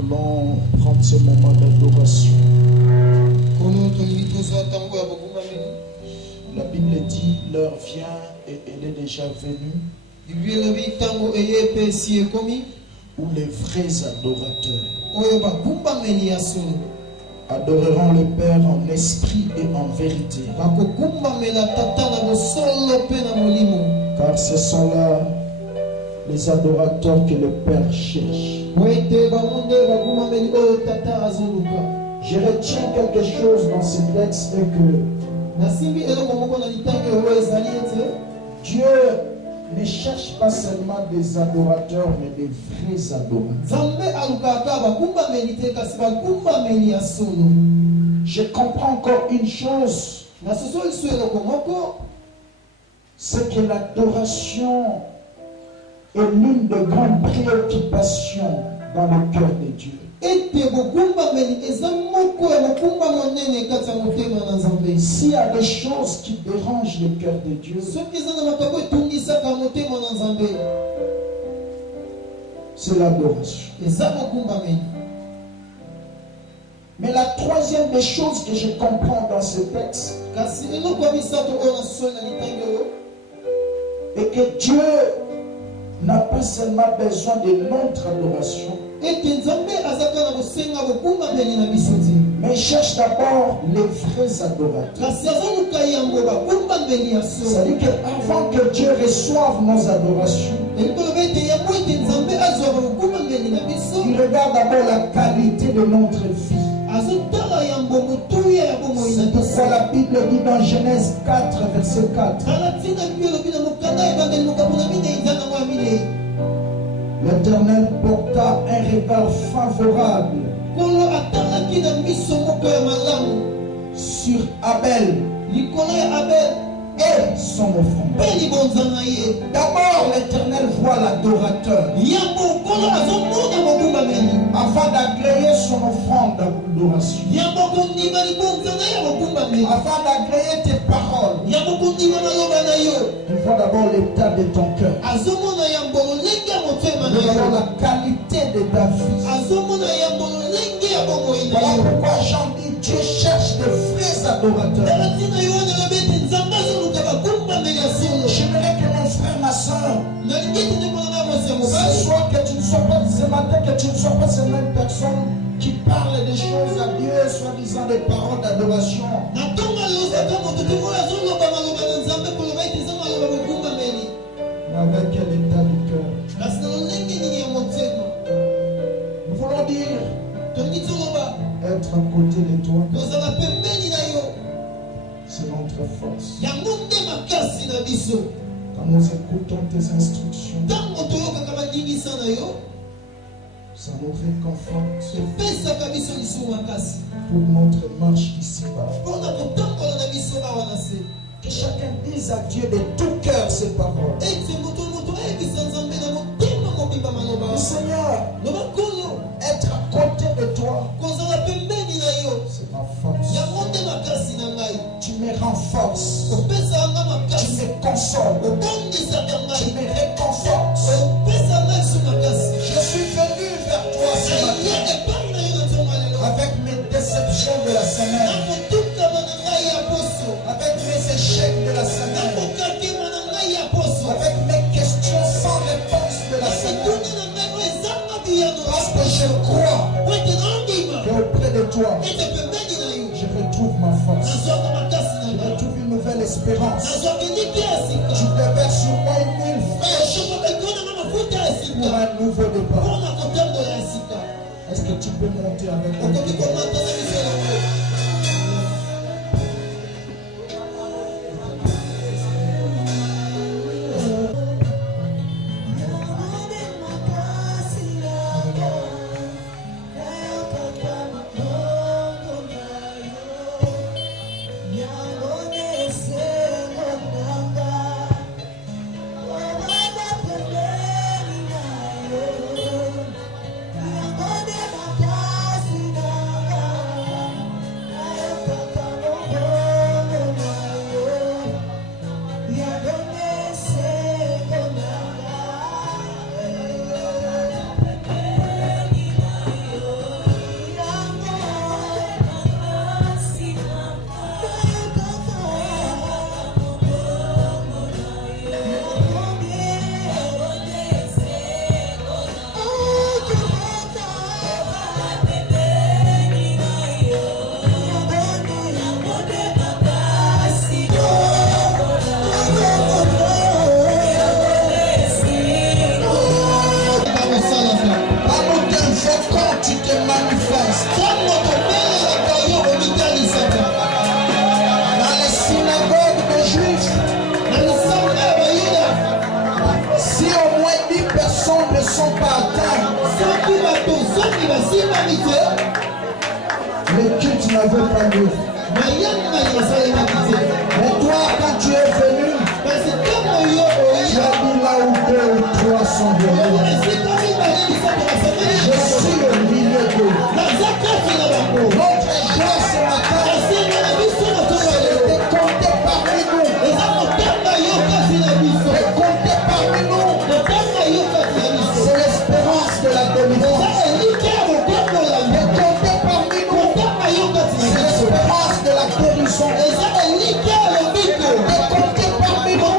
voulons prendre ce moment d'adoration. La Bible dit, l'heure vient et elle est déjà venue, où les vrais adorateurs adoreront le Père en esprit et en vérité. Car ce sont là les adorateurs que le Père cherche. Je retiens quelque chose dans ce texte, et que Dieu ne cherche pas seulement des adorateurs, mais des vrais adorateurs. Je comprends encore une chose, c'est que l'adoration est l'une des grandes préoccupations dans le cœur de Dieu. S'il y a des choses qui dérangent le cœur de Dieu, c'est l'adoration. Mais la troisième des choses que je comprends dans ce texte est que Dieu n'a pas seulement besoin de notre adoration, mais cherche d'abord les vrais adorateurs. C'est-à-dire qu'avant que Dieu reçoive nos adorations, il regarde d'abord la qualité de notre vie. C'est pourquoi la Bible dit dans Genèse 4, verset 4, l'Éternel porta un regard favorable sur Abel et son offrande. D'abord, l'Éternel voit l'adorateur afin d'agréer son offrande d'adoration, afin d'agréer tes paroles. Il voit d'abord l'état de ton cœur. Il voit la qualité de ta vie. Voilà pourquoi Jean dit, Dieu cherche de vrais adorateurs. J'aimerais que mon frère, ma soeur, ce soir, que tu ne sois pas, ce matin, que tu ne sois pas seulement une personne qui parle des choses à Dieu, soi-disant des paroles d'adoration. Mais avec quel état du cœur? Nous voulons dire être à côté de toi, c'est notre force. Quand nous écoutons tes instructions, ça nous réconforte pour notre marche ici-bas. Que chacun dise à Dieu de tout cœur ses paroles. Seigneur, être à côté de toi, c'est ma force. Tu me renforces, tu me consoles, tu me réconfortes. Je suis venu vers toi ce matin avec mes déceptions de la semaine, avec mes échecs de la semaine, avec mes questions sans réponse de la semaine. Parce que je crois qu'auprès de toi, je retrouve ma force. Je retrouve une nouvelle espérance. Tu déverses sur moi une huile fraîche pour un nouveau départ. Est-ce que tu peux monter avec moi? Le culte n'avait pas lieu. Mais toi, quand tu es venu, tu as dit là où 2 ou 3 sont venus. Je suis au milieu d'eux. Notre joie ce matin, c'est de compter parmi nous. De compter parmi nous. C'est l'espérance de la délivrance. De compter parmi nous. C'est l'espérance de la guérison. De compter parmi nous.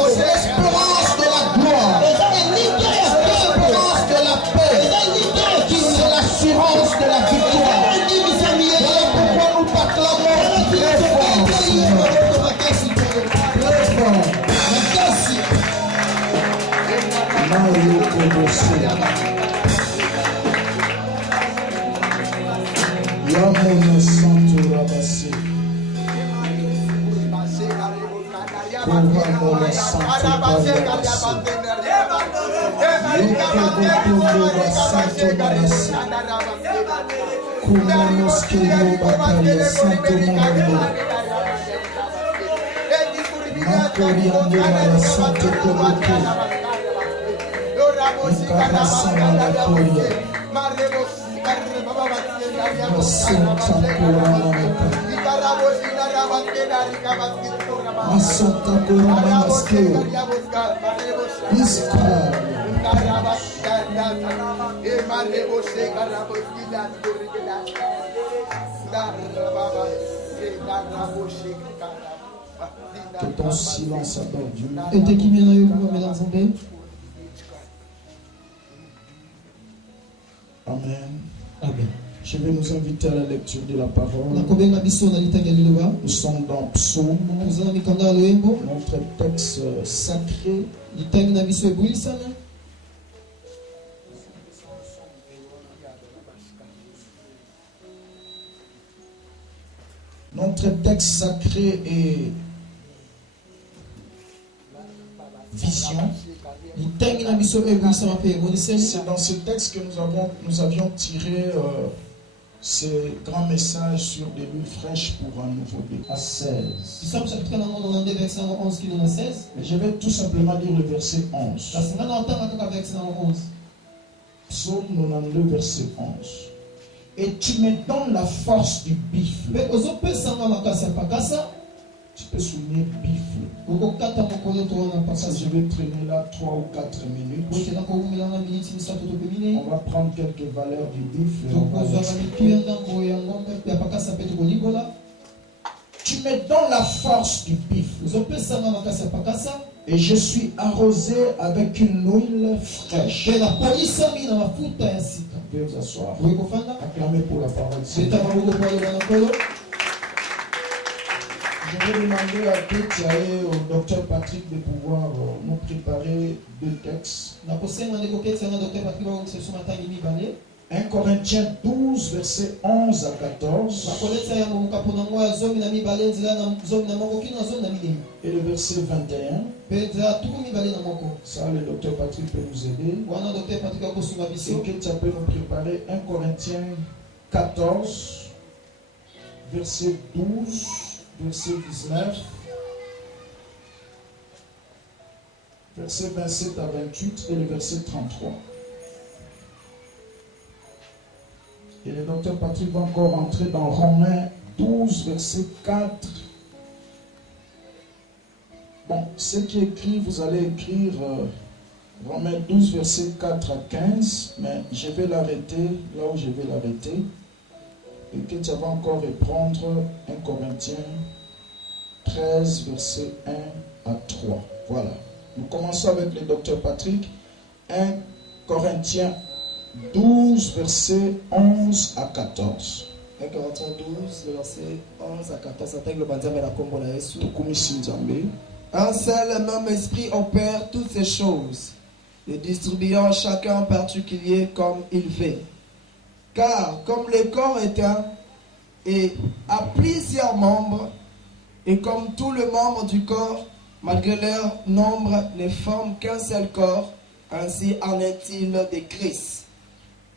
C'est l'espérance de la gloire. C'est l'espérance de la paix. C'est l'assurance de la victoire. Voilà pourquoi nous t'acclamons très fort, Seigneur. Très fort. Mario Kodosi. Yamono Santo Rabasi. Kovamono Santo Rabasi. Yokobokobo Santo Rabasi. Kumanos Kilo Bakaria Santo Mondo. Makoriando Mara Santo Koboko. Mukarasana la Koria. Masanta Koramamaka. Masanta Koramamaskeo. Iskar. Que ton silence adore Dieu. Amen. Amen. Je vais nous inviter à la lecture de la parole. Nous sommes dans Psaume, notre texte sacré. Notre texte sacré est vision. C'est dans ce texte que nous avions tiré ce grand message sur des luttes fraîches pour un nouveau début. À 16. Et je vais tout simplement lire le verset 11. Psaume 92, verset 11. Et tu me donnes la force du buffle. Tu peux souligner buffle. Parce que je vais traîner là 3 ou 4 minutes. On va prendre quelques valeurs du buffle. Tu me donnes la force du buffle. Et je suis arrosé avec une huile fraîche. Vous pouvez vous asseoir. Acclamez pour la parole. Je vais demander à Kétia et au docteur Patrick de pouvoir nous préparer 2 textes. 1 Corinthiens 12, versets 11 à 14. Et le verset 21. Ça, le docteur Patrick peut nous aider. Et Kétia peut nous préparer 1 Corinthiens 14, verset 12. Verset 19, verset 27 à 28 et le verset 33. Et le docteur Patrick va encore entrer dans Romains 12, verset 4. Bon, ce qui est écrit, vous allez écrire Romains 12, verset 4 à 15, mais je vais l'arrêter là où je vais l'arrêter. Et que tu vas encore reprendre 1 Corinthiens 13, verset 1 à 3. Voilà. Nous commençons avec le docteur Patrick. 1 Corinthiens 12, verset 11 à 14. 1 Corinthiens 12, verset 11 à 14. Un seul et même esprit opère toutes ces choses, les distribuant chacun en particulier comme il veut. Car comme le corps est un et a plusieurs membres, et comme tous les membres du corps, malgré leur nombre, ne forment qu'un seul corps, Ainsi en est-il de Christ.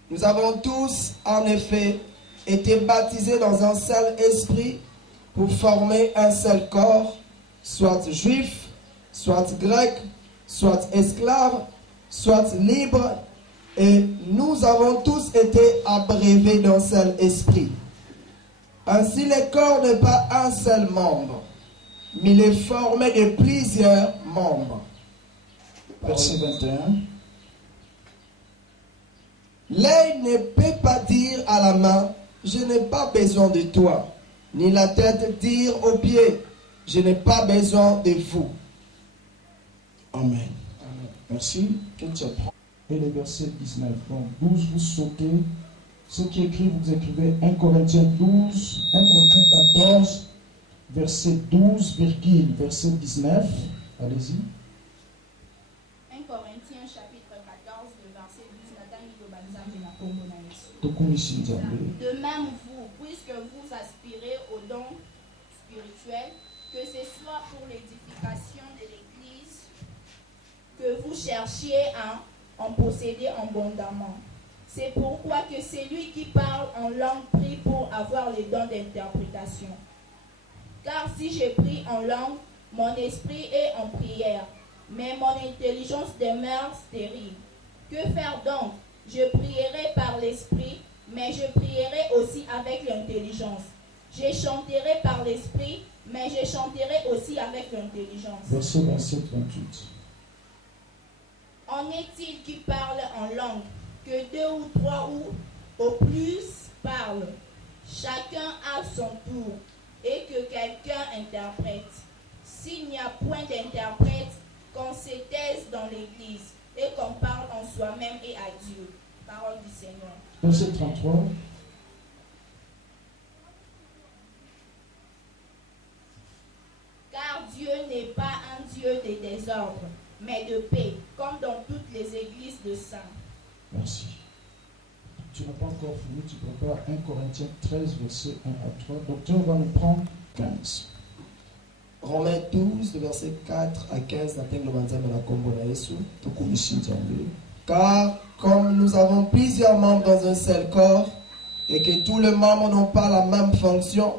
Nous avons tous, en effet, été baptisés dans un seul esprit pour former un seul corps, soit juif, soit grec, soit esclave, soit libre, et nous avons tous été abreuvés d'un seul esprit. Ainsi, le corps n'est pas un seul membre, mais il est formé de plusieurs membres. Verset 21. L'œil ne peut pas dire à la main, je n'ai pas besoin de toi, ni la tête dire aux pieds, je n'ai pas besoin de vous. Amen. Merci. Et le verset 19. Donc 12, vous sautez. Ceux qui écrivent, vous écrivez 1 Corinthiens 12, 1 Corinthiens 14, verset 12, virgule, verset 19. Allez-y. 1 Corinthiens chapitre 14, le verset 12, Nathalie de Banzambe na Kombo na Yesu. Tokumisi Nzambe. De même vous, puisque vous aspirez aux dons spirituels, que ce soit pour l'édification de l'Église, que vous cherchiez à en posséder abondamment. C'est pourquoi que celui qui parle en langue prie pour avoir les dons d'interprétation. Car si je prie en langue, mon esprit est en prière, mais mon intelligence demeure stérile. Que faire donc? Je prierai par l'esprit, mais je prierai aussi avec l'intelligence. Je chanterai par l'esprit, mais je chanterai aussi avec l'intelligence. Verset 27-28. En est-il qui parle en langue, que 2 ou 3 ou au plus parlent, chacun à son tour, et que quelqu'un interprète. S'il n'y a point d'interprète, qu'on se taise dans l'Église et qu'on parle en soi-même et à Dieu. Parole du Seigneur. Verset 33. Car Dieu n'est pas un Dieu de désordre, mais de paix, comme dans toutes les églises de saints. Merci. Tu n'as pas encore fini, tu prépares 1 Corinthiens 13, verset 1 à 3. Docteur va nous prendre 15. Romains 12, verset 4 à 15, Nathalie de Banzambe na Kombo na Yesu. Tokumisi Nzambe. Car comme nous avons plusieurs membres dans un seul corps, et que tous les membres n'ont pas la même fonction,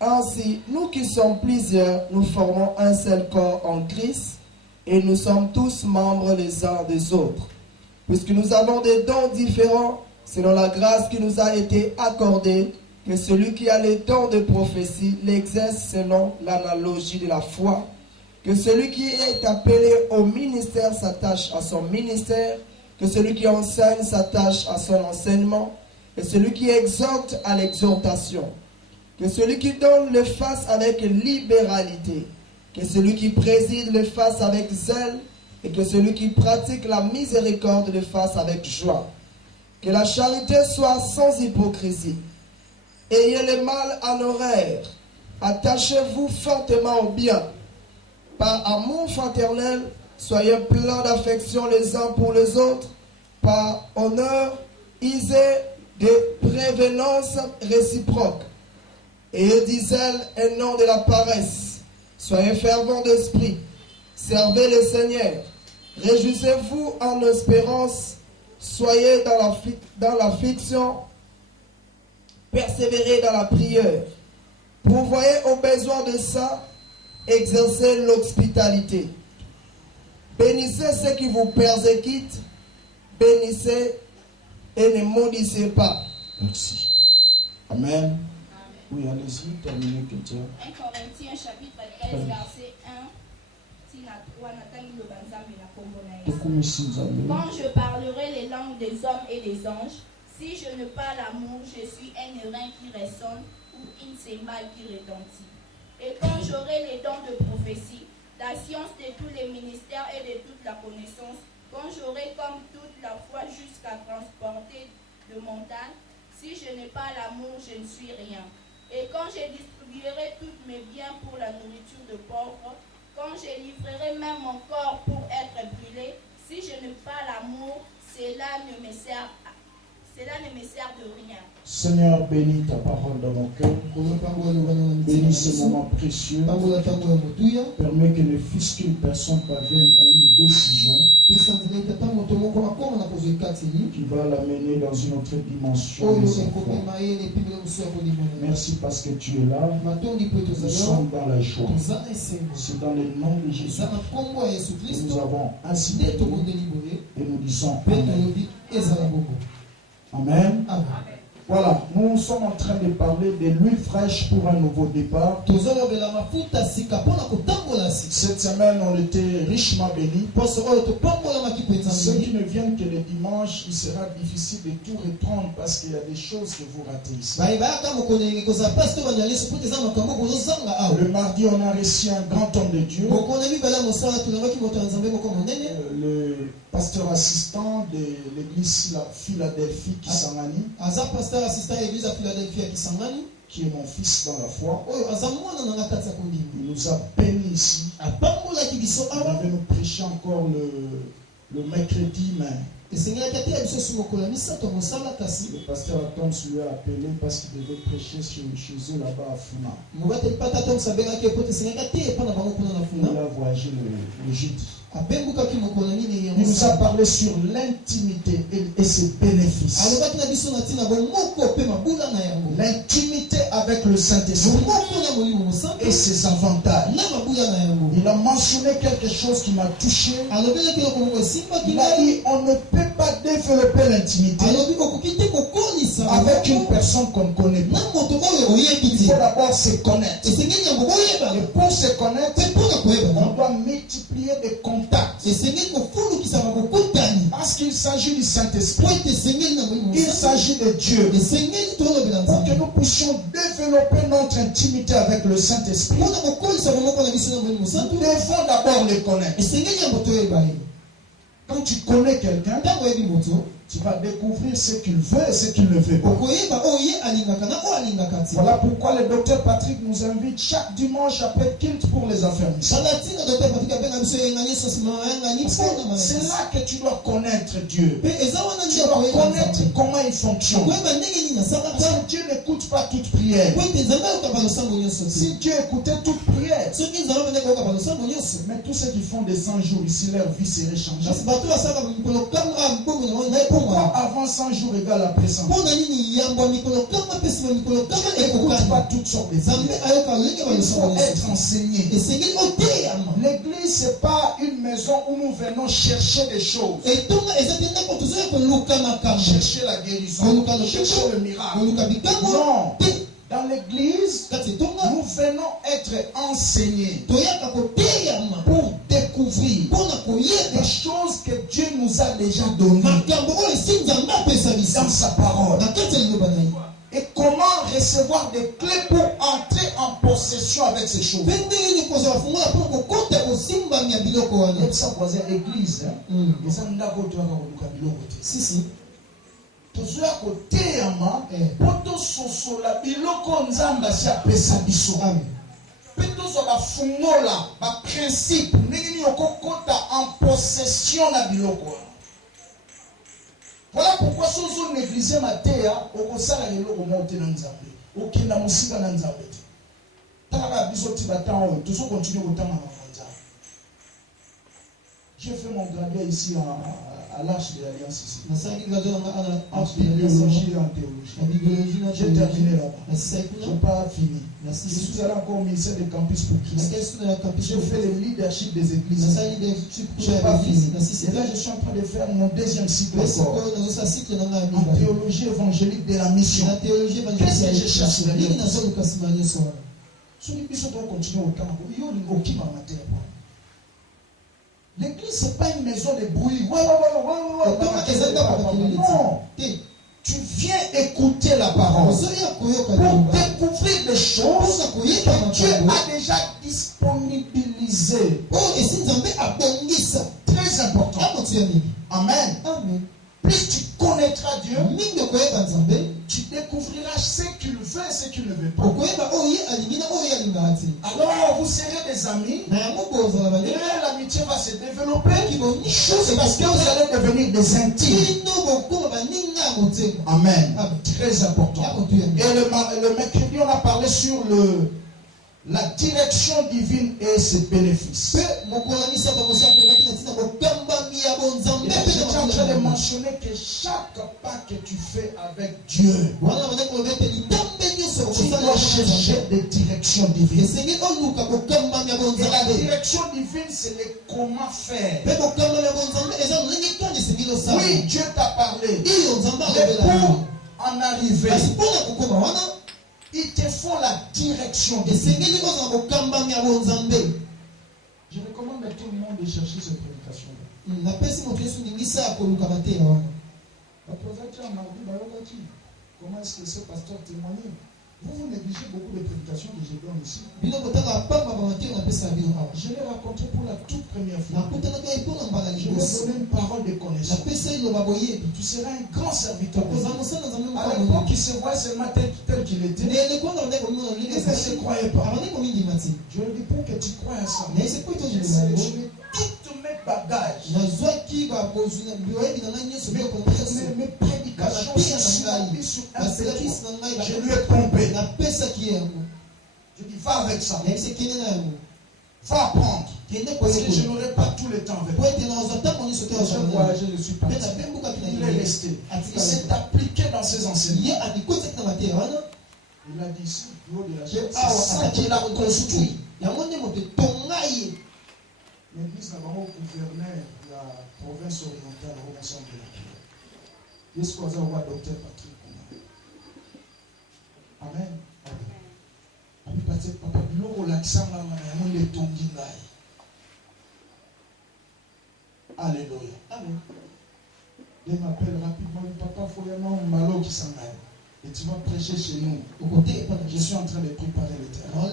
ainsi, nous qui sommes plusieurs, nous formons un seul corps en Christ, et nous sommes tous membres les uns des autres. Puisque nous avons des dons différents, selon la grâce qui nous a été accordée, que celui qui a les dons de prophétie l'exerce selon l'analogie de la foi, que celui qui est appelé au ministère s'attache à son ministère, que celui qui enseigne s'attache à son enseignement, et celui qui exhorte à l'exhortation, que celui qui donne le fasse avec libéralité, que celui qui préside le fasse avec zèle, et que celui qui pratique la miséricorde le fasse avec joie. Que la charité soit sans hypocrisie. Ayez le mal en horreur. Attachez-vous fortement au bien. Par amour fraternel, soyez pleins d'affection les uns pour les autres. Par honneur, usez de prévenance réciproque. Ayez du zèle et non de la paresse. Soyez fervents d'esprit. Servez le Seigneur. Réjouissez-vous en espérance. Soyez dans la fiction. Persévérez dans la prière. Pourvoyez aux besoins de saints. Exercez l'hospitalité. Bénissez ceux qui vous persécutent. Bénissez et ne maudissez pas. Merci. Amen. Oui, allez-y, terminez, Kétia. 1 Corinthiens chapitre 13, verset 1, Tina 3, Nathalie de Banzambe na Kombo na Yesu. Tokumisi Nzambe. Quand je parlerai les langues des hommes et des anges, si je ne parle l'amour, je suis un airain qui résonne ou une cymbale qui retentit. Et quand j'aurai les dons de prophétie, la science de tous les ministères et de toute la connaissance, quand j'aurai comme toute la foi jusqu'à transporter de montagnes, si je n'ai pas l'amour, je ne suis rien. Et quand je distribuerai tous mes biens pour la nourriture de pauvres, quand je livrerai même mon corps pour être brûlé, si je n'ai pas l'amour, cela ne me sert cela ne me sert de rien. Seigneur, bénis ta parole dans mon cœur. Bénis ce moment précieux. Permets que ne fût-ce qu'une personne parvienne à une décision qui va l'amener dans une autre dimension. Merci parce que tu es là. Nous sommes dans la joie. C'est dans le nom de Jésus que nous avons ainsi prié et nous disons Amen. Amen. Voilà, nous sommes en train de parler de l'huile fraîche pour un nouveau départ. Cette semaine, on était richement bénis. Ceux qui ne viennent que le dimanche, il sera difficile de tout reprendre parce qu'il y a des choses que vous ratez ici. Le mardi, on a reçu un grand homme de Dieu. Le pasteur assistant de l'église Philadelphie Kisangani, qui est mon fils dans la foi. Il nous a bénis ici. Il avait nous prêché encore le mercredi, mais le pasteur Atom lui a appelé parce qu'il devait prêcher chez eux là-bas à Funa. Il a voyagé le jeudi. Il nous a parlé sur l'intimité et ses bénéfices. L'intimité avec le Saint-Esprit et ses avantages. Il a mentionné quelque chose qui m'a touché. Il a dit on ne peut pas développer l'intimité avec une personne qu'on ne connaît pas. Il faut d'abord se connaître. Et pour se connaître, on doit multiplier des contacts. Parce qu'il s'agit du Saint-Esprit. Il s'agit de Dieu. Pour que nous puissions développer notre intimité avec le Saint-Esprit, nous devons d'abord le connaître. Quand tu connais quelqu'un, tu vas découvrir ce qu'il veut et ce qu'il ne veut pas. Voilà pourquoi le docteur Patrick nous invite chaque dimanche après culte pour les affermis. C'est là que tu dois connaître Dieu. Tu dois connaître comment il fonctionne. Parce que Dieu n'écoute pas toute prière. Si Dieu écoutait toute prière, mais tous ceux qui font des 100 jours ici, leur vie serait changée. Pourquoi avant 100 jours égale après 100 jours? Dieu n'écoute pas toutes sortes de prières. Il faut être enseigné. L'église, ce n'est pas une maison où nous venons chercher des choses. Chercher la guérison, chercher le miracle. Non. Dans l'église, nous venons être enseignés pour découvrir des choses que Dieu nous a déjà données dans sa parole. Et comment recevoir des clés pour entrer en possession avec ces choses. Et ça, voisin, l'église, tozoya koteyama po tososola biloko nzambe asi apesa biso mpe tozwa bafungola baprincipe ndenge nini okokota en possession na biloko wana. Voilà pourquoi sozo négliger mateya okosala eloko moko te na nzambe okenda mosika na nzambe te takaka biso ti batango oyo tozokontinue kotanga makambo nzambe. J'ai fait mon graduat ici à l'Arche de l'Alliance ici. En biologie et en théologie. J'ai terminé là-bas. Je n'ai pas fini. Je suis allé encore au ministère des campus pour Christ. J'ai fait le leadership des églises. Je n'ai pas fini. Et là, je suis en train de faire mon deuxième cycle encore. En théologie évangélique de la mission. Qu'est-ce que je cherche? L'église, ce n'est pas une maison de bruit. Non. Tu viens écouter la parole pour découvrir des choses que Dieu a déjà disponibilisées. Très important. Amen. Plus tu connaîtras Dieu, tu découvriras ce qu'il veut et ce qu'il ne veut pas. Donc vous serez des amis. Et l'amitié va se développer. C'est parce que vous allez devenir des intimes. Amen. Très important. Et le mercredi, on a parlé sur la direction divine et ses bénéfices. J'étais en train de mentionner que chaque pas que tu fais avec Dieu, tu dois chercher des directions divines. Et la direction divine, c'est le comment faire. Oui, Dieu t'a parlé. Mais pour en arriver, il te faut la direction divine. Je recommande à tout le monde de chercher cette prédication-là. Comment est-ce que ce pasteur témoignait? Vous négligez beaucoup de prédications que je donne ici. Je l'ai raconté pour la toute première fois. Je vais donner une parole de connaissance. Tu seras un grand serviteur. À l'époque, il se voit seulement tel qu'il était. Il ne se croyait pas. Je lui dis pour que tu crois à ça. Je sélectionné toutes mes bagages. Mes prédications sont sur un petit. Je lui ai trompé. Je dis, va avec ça. Va apprendre. Parce que je n'aurai pas tout le temps avec toi. Je voyageais, je suis parti. Il est resté. Il s'est appliqué dans ses enseignements. Il a dit ici, du haut de la chaise, c'est ça qu'il a construit. L'église n'a pas gouverneur de la province orientale au ensemble de la Kivu. Qu'est-ce qu'on a au docteur Patrick Kouma? Amen. Amen. Papa, biloko laksanga na le tongi ngai. Alléluia. Amen. Il m'appelle rapidement, papa, faut y aller au malo qui s'en aille. Et tu vas prêcher chez nous. Je suis en train de préparer le terrain.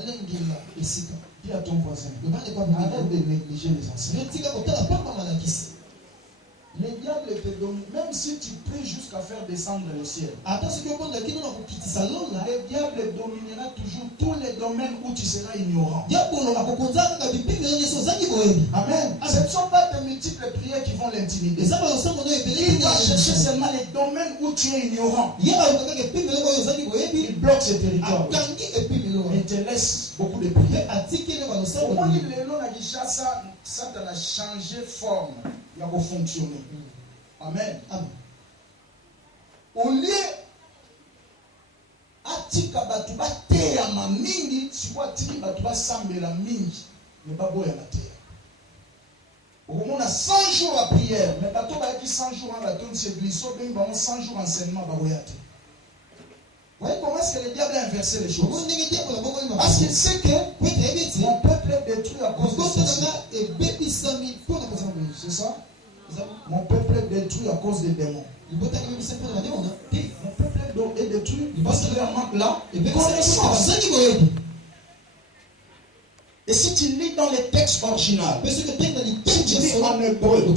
Dis à ton voisin, arrête de négliger les enseignants. Le diable te domine, même si tu pries jusqu'à faire descendre le ciel. Le diable dominera toujours tous les domaines où tu seras ignorant. Amen. Ce ne sont pas de multiples prières qui vont l'intimider. Il va chercher seulement les domaines où tu es ignorant. Il bloque ce territoire. Il te laisse beaucoup de prières. Comment ça a changé forme. Il va fonctionner. Amen. Amen. Au lieu atika batu bateya ma mingi, siko atiki batu basambela mingi, ne baboya na terre. On a 100 jours à prière, mais bato ba qui 100 jours en bateau de l'église, so ben ba 100 jours enseignement baboya te. Vous voyez comment est-ce que le diable a inversé les choses? Parce qu'il sait que mon peuple est détruit à cause de ça. C'est ça? Mon peuple est détruit à cause des démons. Mon peuple est détruit parce qu'il leur manque là connaissance. Et si tu lis dans les textes originaux, si tu lis en hébreu,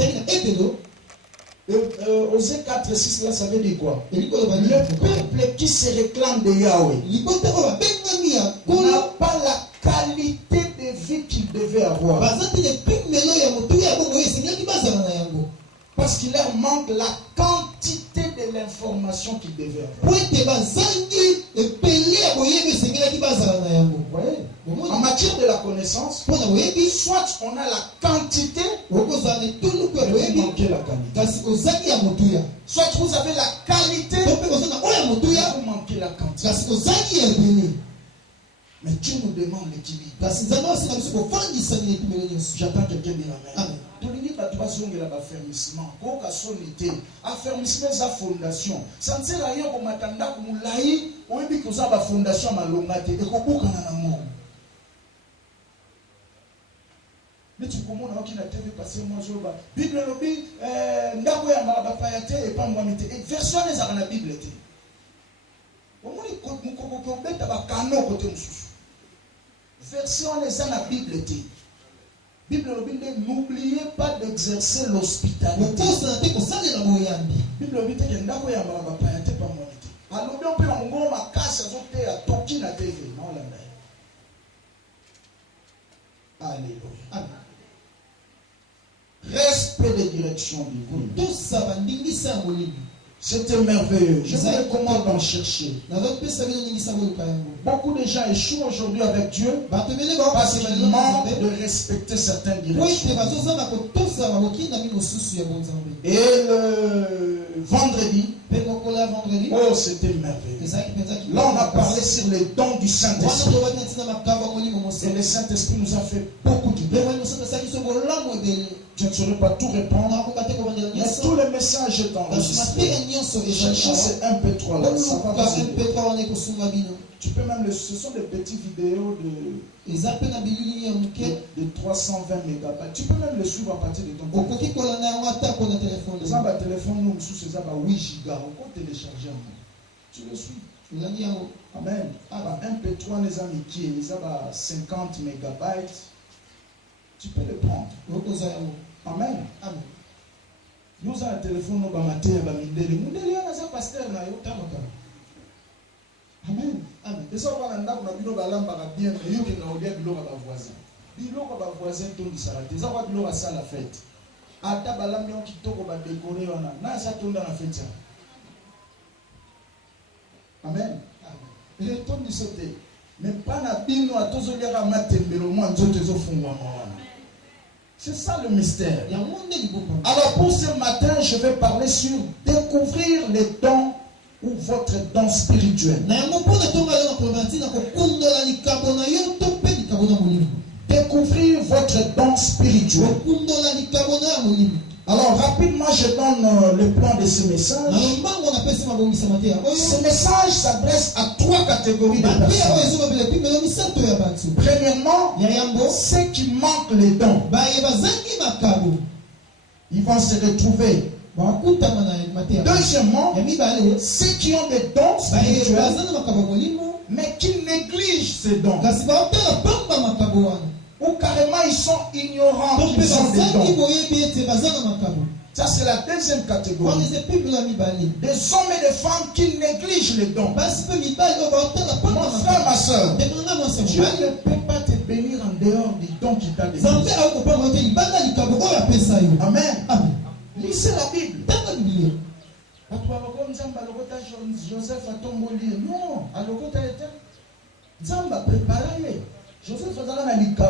Osée 4 et 6, là, ça veut dire quoi? Le peuple qui se réclame de Yahweh n'a pas la qualité de vie qu'il devait avoir. Parce qu'il leur manque la quantité de l'information qu'il devait avoir. En matière de la connaissance, soit on a la quantité, ou vous manquez la qualité. Soit vous avez la qualité, vous manquez la quantité. Mais Dieu nous demande l'équilibre. J'attends quelqu'un dire amen. Affermissement sa fondation. Ça ne sert à rien pour m'attendre comme l'aïe ou bien que ça va fondation malongate et qu'on boucle en amour. Mais tu comprends qui n'a pas passé moi je vois. Bible lobby ndako ya mabapayate et pas moi mité. Version les à la Bible était. Au moins ko beta ba kano côté mususu. Version les à la Bible était. Bible n'oubliez pas d'exercer l'hospitalité. Bible Alléluia. Amen. Respect des directions divines. Tout ça va ndingisa molimo. C'était merveilleux. Je voulais comment en chercher. Beaucoup de gens échouent aujourd'hui avec Dieu parce qu'ils manquent de respecter certaines directions. Et le vendredi, oh, c'était merveilleux. Là, on a parlé sur les dons du Saint-Esprit. Et le Saint-Esprit nous a fait beaucoup de bien. Je ne saurais pas tout répondre, mais tous les messages sont enregistrés. Cherchez ces MP3 là, ça va vous aider. Tu peux même, ce sont des petites vidéos de 320 mégabytes. Tu peux même le suivre à partir de ton téléphone. Les gens téléphone nous sous ces 8 gigas. On peut télécharger. Tu le suis. Amen. MP3 les amis qui les 50 mégabytes. Tu peux le prendre. Amen. Amen. Nous avons un téléphone, nous avons un téléphone. Amen. Amen. Et ça, on a un bien, mais il y a un voisin. Biloko ba voisin to di sarate. Ça va biloko ça la fête. Ata balambi on kitoko ba décorer wana. Na ça tonda la fête. Amen. Amen. Et ton di sauter. Mais pas na bino atozolia ka matembelo mo nzoto zo fungwa mwana. C'est ça le mystère. Alors pour ce matin, je vais parler sur découvrir les dons ou votre don spirituel. Découvrir votre don spirituel. Alors rapidement, je donne le plan de ce message. Ce message s'adresse à 3 catégories de personnes. Premièrement, ceux qui manquent les dons, ils vont se retrouver. Deuxièmement, ceux qui ont des dons spirituels, mais qui négligent ces dons. Ou carrément ils sont ignorants qu'ils ont des dons. Ça c'est la deuxième catégorie. Des hommes et des femmes qui négligent les dons. Mon frère, ma soeur, Dieu ne peut pas te bénir en dehors du don qu'il t'a donné. Amen. Lisez la Bible. Joseph a tombé. Non, Zamba préparé. Joseph a dit que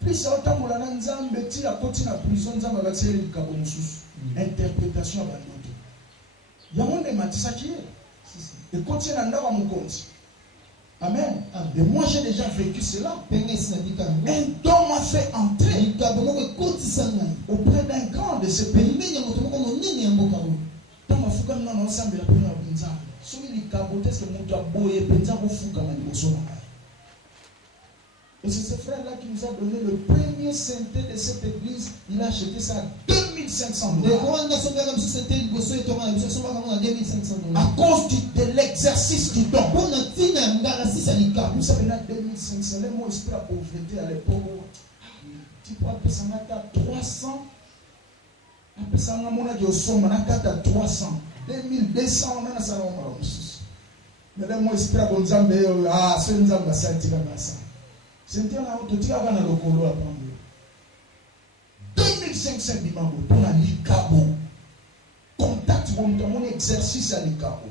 plus autant na nzambe ti akoti na prison nzambe ba tseli likabo mususu interprétation ba ndoto yamonde matisa ki et continue na ndaba mukonzi. Amen. Et moi j'ai déjà vécu cela. Un don m'a fait entrer auprès d'un grand de ce pays. Dans ma fouga na ensemble la pena nzambe so likabo tese mutu aboye penza kufuka na liboso na. Et c'est ce frère-là qui nous a donné le premier synthé de cette église. Il a acheté ça à $2500. À cause de l'exercice du don. Vous savez, là, 2500, les mots esprit à pauvreté à l'époque. Tu peux appeler ça à 300. Appeler ça à 300. 2200, on a un salon. Mais les mots esprit à Bonzambe, c'est une zamba, ça tire à ça. C'est un autre qui a le colo à prendre. 2500 dimanche pour la Likabo. Contact mon exercice à Likabo.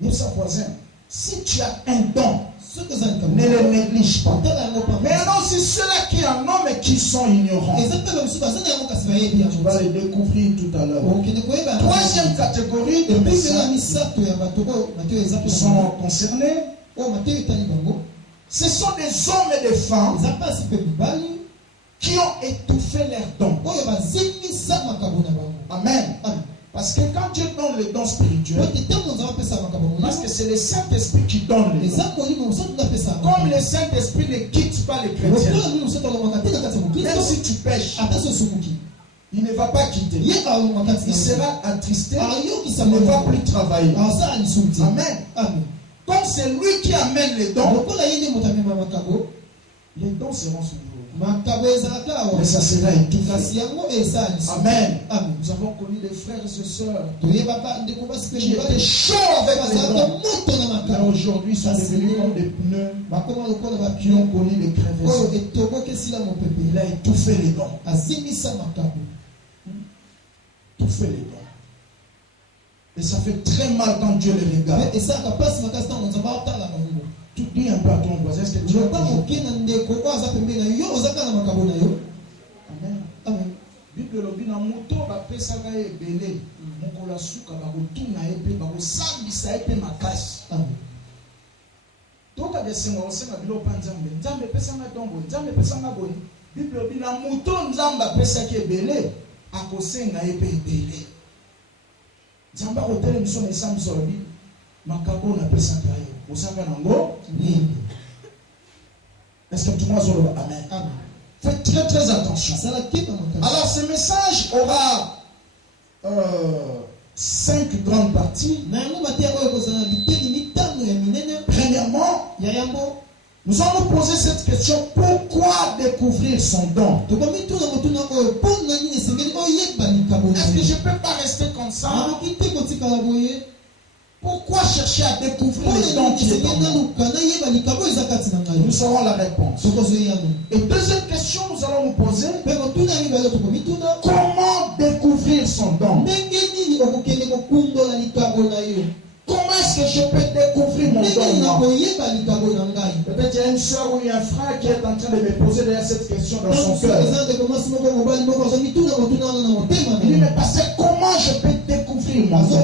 Nous sommes voisins. Si tu as un don, ne le néglige pas. Mais non, c'est ceux-là qui en ont mais qui sont ignorants. Tu vas les découvrir tout à l'heure. Troisième catégorie de personnes qui sont concernés. Ce sont des hommes et des femmes qui ont étouffé leurs dons. Amen. Parce que quand Dieu donne les dons spirituels, parce que c'est le Saint-Esprit qui donne les dons. Comme le Saint-Esprit ne quitte pas les chrétiens, même si tu pêches, il ne va pas quitter. Il sera attristé, il ne va plus travailler. Amen. Comme c'est lui qui amène les dons, les dons seront sur vous. Mais ça sera étouffé. Amen. Amen. Nous avons connu des frères et sœurs qui étaient chauds avec les dons. Mais aujourd'hui, ils sont devenus comme des pneus qui ont connu des crevaisons. Il a étouffé les dons. Étouffé les dons. Et ça fait très mal quand Dieu les regarde. Tu dis un peu à ton voisin, est-ce que tu as toujours... Amen. Amen. Bible lobi na moto bapesaka ebele mokola suka bakotuna epe bakosambisa epe makasi. Amen. Toka desenga osenga bilo pa nzambe nzambe pesanga dongo nzambe pesanga boni Bible lobi na moto nzambe apesaki ebele akosenga epe ebele. Nzambe akotele miso na esambiso lobi makabo na pesaka yo osanga nango nini. Est-ce que tout le monde dit amen? Amen. Faites très très attention. Alors ce message aura 5 grandes parties. Premièrement, nous allons poser cette question: pourquoi découvrir son don? Est-ce que je ne peux pas rester comme ça? Pourquoi chercher à découvrir les dons qui est en nous? Nous saurons la réponse. Et deuxième question, nous allons nous poser: comment découvrir son don? Comment est-ce que je peux découvrir mon don? Peut-être qu'il y a une soeur ou un frère qui est en train de me poser derrière cette question dans son cœur. Il dit: mais pasteur, comment je peux découvrir mon don?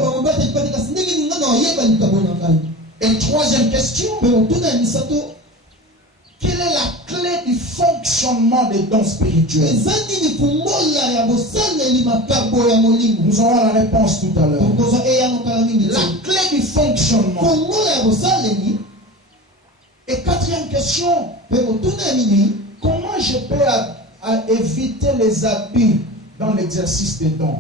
Et troisième question: quelle est la clé du fonctionnement des dons spirituels? Nous aurons la réponse tout à l'heure. La clé du fonctionnement. Et quatrième question: comment je peux éviter les abus dans l'exercice des dons?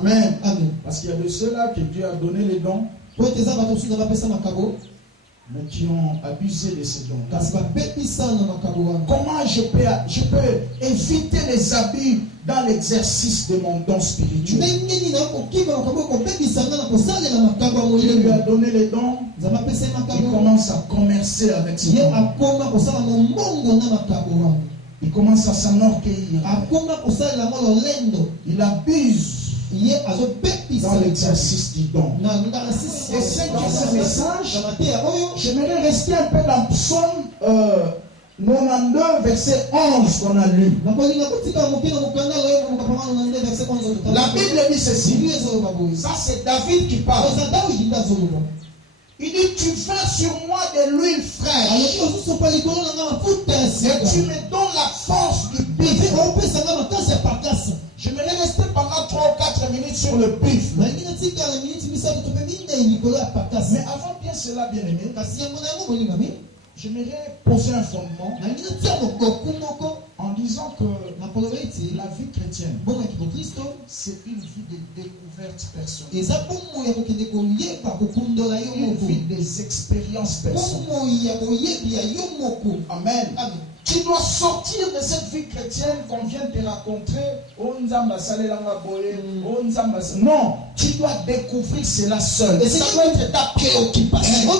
Amen. Amen. Parce qu'il y a de ceux-là que Dieu a donné les dons, mais qui ont abusé de ces dons. Comment je peux éviter les abus dans l'exercice de mon don spirituel? Il lui a donné les dons, il commence à commercer avec ces dons. Il commence à s'enorgueillir. Il abuse dans l'exercice du don. Et c'est dans ce message, j'aimerais rester un peu dans Psaume 92, verset 11 qu'on a lu. La Bible dit ceci. Ça, c'est David qui parle. Il dit: tu fais sur moi de l'huile fraîche et tu me donnes la force du bif. J'aimerais rester pendant 3 ou 4 minutes sur le bif. Mais avant bien cela, bien aimé, j'aimerais poser un fondement en disant que la vie chrétienne, c'est une vie de découverte personnelle. Une vie des expériences personnelles. Amen. Amen. Tu dois sortir de cette vie chrétienne qu'on vient de te raconter. Non, tu dois découvrir cela seul. Et ça doit être ta préoccupation.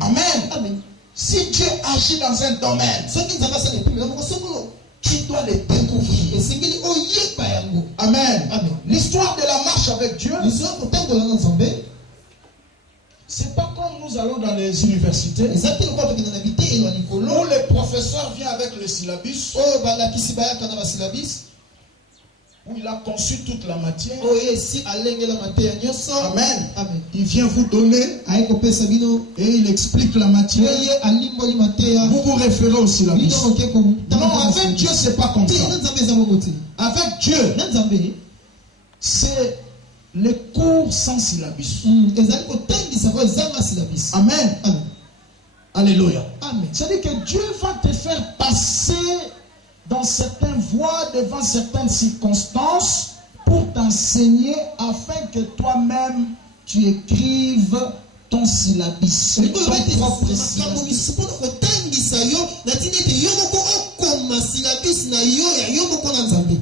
Amen. Amen. Si Dieu agit dans un domaine, tu dois le découvrir. Amen. Amen. L'histoire de la marche avec Dieu, c'est pas comme nous allons dans les universités où le professeur vient avec le syllabus, où il a conçu toute la matière. Amen. Amen. Il vient vous donner et il explique la matière. Vous vous référez au syllabus. Non, avec Dieu, c'est pas comme ça. Avec Dieu, c'est les cours sans syllabus. Amen. Amen. Alléluia. Amen. C'est-à-dire que Dieu va te faire passer dans certaines voies, devant certaines circonstances, pour t'enseigner afin que toi-même tu écrives ton syllabus, ton propre syllabus.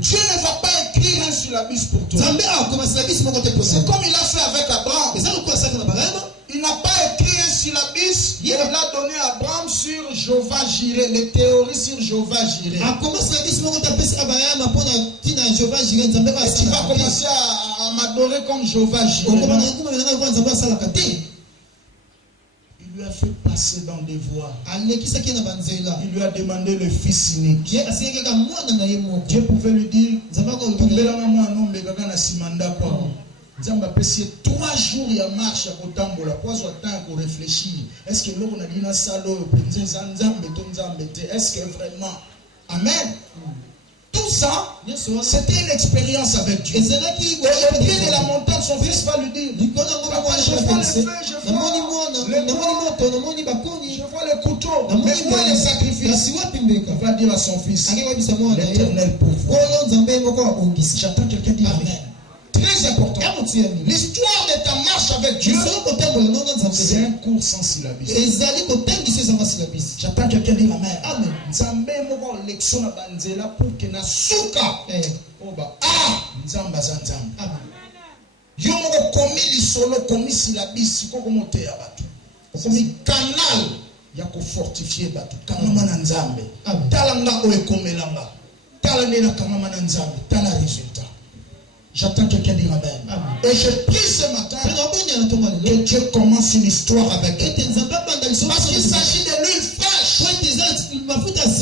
Dieu ne va pas écrire un syllabus pour toi. C'est comme il a fait avec Abraham. Il n'a pas écrit un syllabus, il l'a donné à Abraham sur Jéhovah Jireh, les théories sur Jéhovah Jireh. Et tu vas commencer à m'adorer comme Jéhovah Jireh. Il lui a fait passer dans des voies. Il lui a demandé le fils unique. Dieu pouvait lui dire, Nzamba pesi 3 jours ya marche ya kotambola kwa zo temps pour réfléchir. Est-ce que l'on a dit na salo penza nzambe to nzambe te? Est-ce que vraiment amen? Tout ça, c'était une expérience avec Dieu. Et au pied de la montagne, son fils va lui dire, papa, je vois le feu, je vois le couteau, mais moi les sacrifices. Il va dire à son fils, l'Éternel pour vous. J'attends quelqu'un dire amen. Très important. L'histoire de ta marche avec Dieu, c'est un cours sans syllabus. J'attends quelqu'un dire amen. Amen. Nzambe moko lection na banzela pour que na suka. Oba nzamba za nzamba. Amen. Yo moko komi lisolo komi syllabus ko mote ya batu. Komi canal ya ko fortifier batu. Kama na nzambe. Tala nga o ekomelanga. Tala nena kama na nzambe. Tala résultat. J'attends quelqu'un dire amen. Et je prie ce matin que Dieu commence une histoire avec elle. Parce qu'il s'agit de l'huile fraîche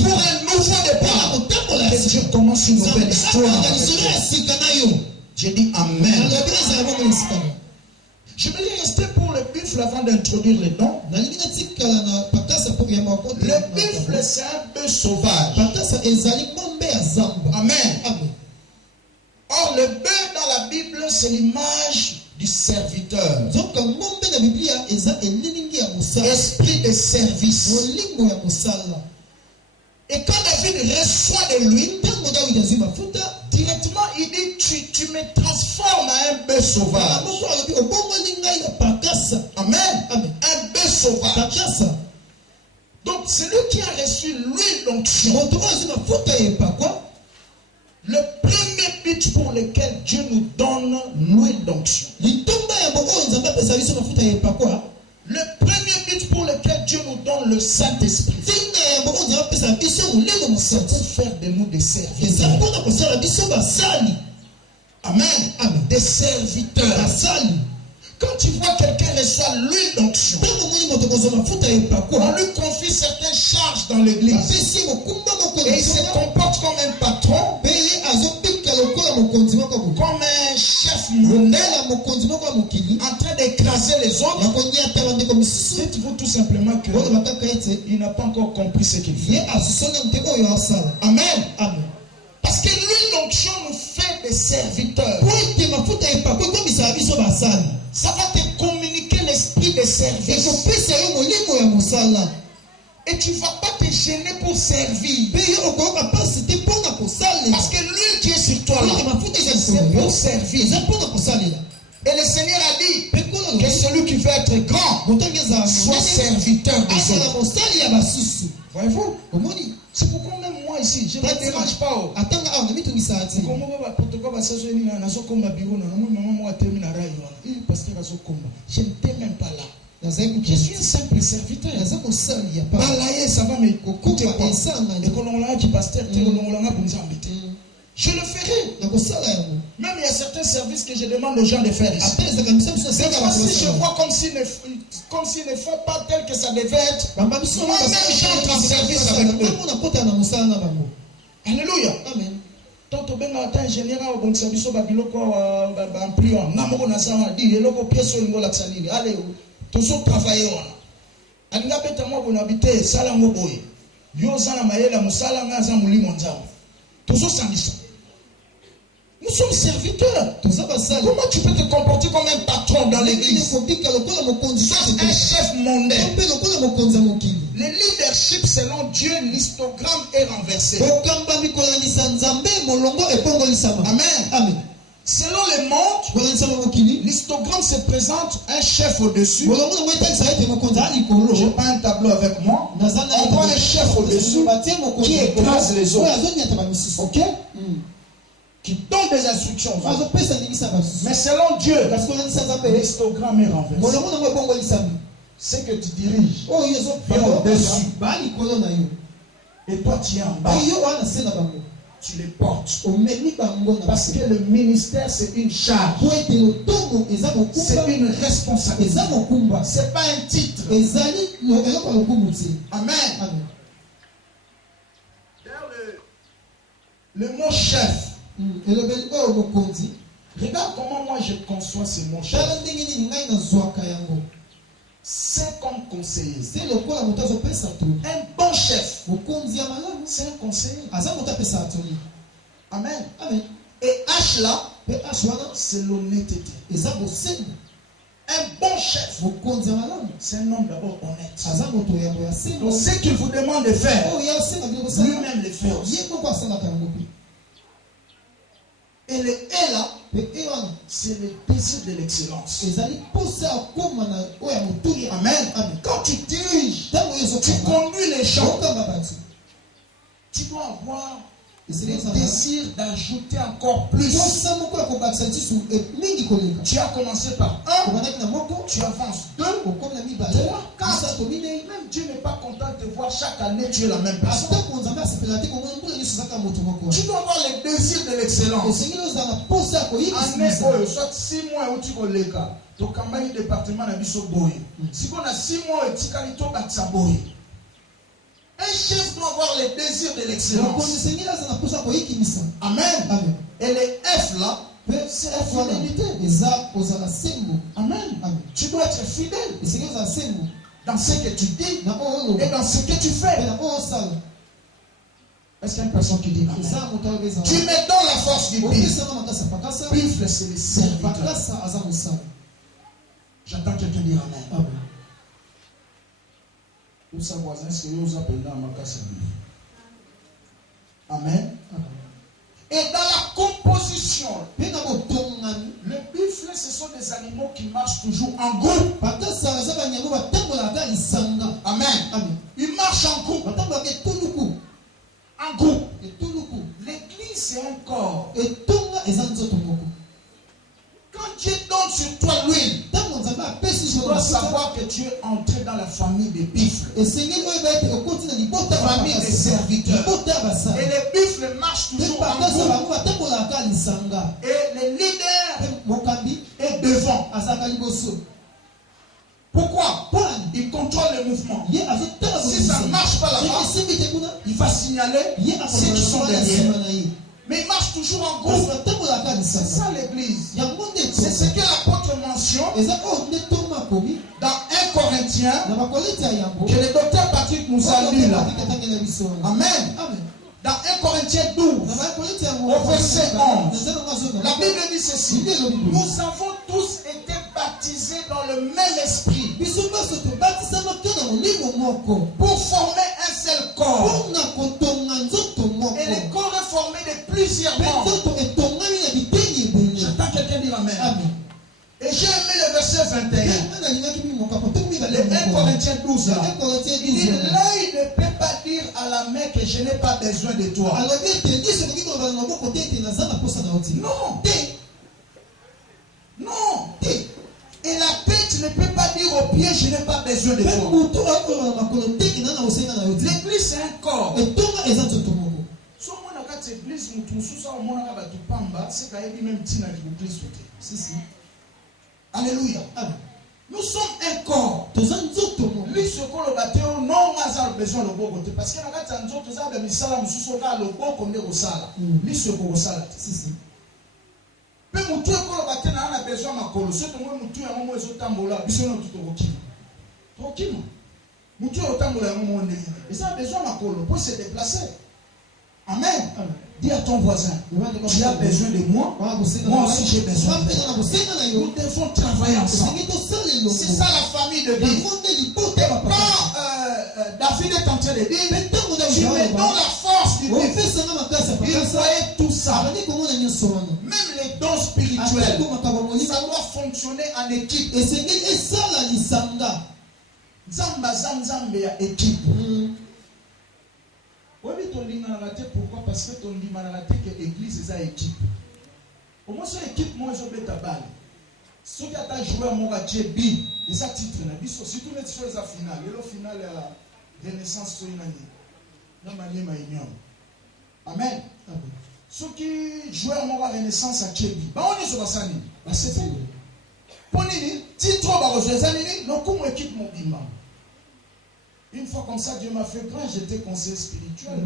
pour un nouveau départ. Que Dieu commence une nouvelle histoire avec elle. J'ai dit amen. Je vais rester pour le buffle avant d'introduire les noms. Le buffle, c'est un bœuf sauvage. Amen. Or, le bœuf dans la Bible, c'est l'image du serviteur. Esprit de service. Et quand David reçoit de l'huile, directement il dit tu me transformes en un bœuf sauvage. Amen. Un bœuf sauvage. Donc, celui qui a reçu l'huile d'onction, le premier but pour lequel Dieu nous donne l'huile d'onction. Le premier but pour lequel Dieu nous donne le Saint-Esprit. C'est pour faire de nous des serviteurs. Amen. Des serviteurs. Quand tu vois quelqu'un reçoit l'huile d'onction, on lui confie certaines charges dans l'église. Et il se comporte comme un patron, comme un chef mondain, en train d'écraser les autres. Dites-vous tout simplement qu'il n'a pas encore compris ce qu'il fait. Amen. Parce que l'huile d'onction nous fait des serviteurs. Ça va te communiquer l'esprit de service. Et tu ne vas pas te gêner pour servir. Parce que l'huile qui est sur toi là, c'est pour servir. Et le Seigneur a dit que celui qui veut être grand soit serviteur des autres. Voyez-vous? C'est pourquoi même moi ici, je ne me dérange pas. Je ne t'aime même pas là. Je suis un simple serviteur. Ça va me coûter quoi? Je le ferai. Même il y a certains services que je demande aux gens de faire ici. Si je vois comme s'ils ne font pas tel que ça devait être, moi-même j'entre en service avec eux. Alléluia. Amen. Tant que ben ata ingénieur au bon service au babiloko amplion namoko na sama di eloko pièce ngola tsalili allez toujours travailler on alinga beta mo bona habiter sala ngo boye yo zana mayela musala ngaza mulimo nzambe toujours sandisa. Nous sommes serviteurs. Comment tu peux te comporter comme un patron dans l'église? Un chef mondain. Le leadership selon Dieu, l'histogramme est renversé. Amen. Selon les montres, l'histogramme se présente un chef au-dessus. Je n'ai pas un tableau avec moi. On voit un chef au-dessus qui écrase les autres. Ok? Qui donne des instructions. Mais selon Dieu, l'histogramme est renversé. C'est que tu diriges. Viens au-dessus. Et toi, tu es en bas. Tu les portes. Parce que le ministère, c'est une charge. C'est une responsabilité. Ce n'est pas un titre. Amen. Le mot chef. Regarde comment moi je conçois ce mot chef. C'est comme conseiller. Un bon chef, c'est un conseiller. Amen. Et H là, c'est l'honnêteté. Un bon chef, c'est un homme d'abord honnête. Donc ce qu'il vous demande de faire, lui-même le fait aussi. Et le E là, c'est le désir de l'excellence. Amen. Quand tu diriges, tu conduis les gens, tu dois avoir le désir d'ajouter encore plus. Tu as commencé par 1, tu avances 2, 3, 4. Même Dieu n'est pas content de te voir chaque année, tu es la même personne. Tu dois avoir le désir de l'excellence. Année, soit 6 mois où tu collègues. Tu campagne département na biso boy. Si on a 6 mois et tu calito batsa boy. Un chef doit avoir le désir de l'excellence. Amen. Et les F là, c'est la fidélité. Amen. Tu dois être fidèle dans ce que tu dis et dans ce que tu fais. Est-ce qu'il y a une personne qui dit amen? Tu mets dans la force du bifle. Bifle, c'est le serviteur. J'entends quelqu'un dire amen. Tout ça, voisin, c'est vous appelez dans ma casse. Amen. Et dans la composition, le buffle, ce sont des animaux qui marchent toujours en groupe. Amen. Ils marchent en groupe. En groupe. L'église, c'est un corps. Quand Dieu donne sur toi l'huile, tu dois savoir que tu es entré dans la famille des bifles. Famille des serviteurs. Et les bifles marchent toujours en groupe. Et le leader est devant. Pourquoi? Il contrôle le mouvement. Si ça ne marche pas là-bas, il va signaler ceux qui sont derrière. Mais il marche toujours en groupe. C'est ça l'église. C'est ce que l'apôtre mentionne dans 1 Corinthiens que le docteur Patrick nous a lu là. Amen. Dans 1 Corinthiens 12, au verset 11, la Bible dit ceci: nous avons tous été baptisés dans le même esprit pour former un seul corps. Et le corps est formé de plusieurs membres. J'entends quelqu'un dire amen. Et j'ai aimé le verset 21. Le 1 Corinthiens 12 là. Il dit: l'œil ne peut pas dire à la main que je n'ai pas besoin de toi. Non. Et la tête ne peut pas dire aux pieds: je n'ai pas besoin de toi. L'église, c'est un corps. Alléluia. Nous sommes un corps. Lui, ce qu'on le bâtit, non, on a besoin de beaucoup. Parce que nous avons besoin de misala, nous sommes le bon comme des rosala. Lui, ce qu'on rosala. Mais nous tous, quand le bâtit, on a besoin de ma colo. C'est que moi, nous tous, à un moment, ils sont tambola. Ils sont tout au qui. Tranquille. Nous tous, au tambola, à un moment, ils ont besoin de ma colo pour se déplacer. Amen. Dis à ton voisin: tu as besoin de moi, moi aussi j'ai besoin de toi. Nous devons travailler ensemble. C'est ça la famille de Dieu. Quand David est en train de dire: tu mets dans la force du Dieu, il voyait tous ça. Même les dons spirituels, ça doit fonctionner en équipe. Et c'est ça la lisanga. Zamba ya équipe. Oui, pourquoi? Parce que ton limanate que l'église est équipe. Au moins, c'est équipe, moi, je vais t'aballer. Ceux qui ont joué à Moraché B, ils ont titre. Si tous les choses à finale, et le final est Renaissance, c'est une année. Amen. Ceux qui jouent à Moraché Renaissance à Tchébi, on est sur la scène. C'est fait. Pour nous, titre, on va rejoindre les années, nous, comme équipe, mon bimba. Une fois comme ça, Dieu m'a fait grand, j'étais conseiller spirituel.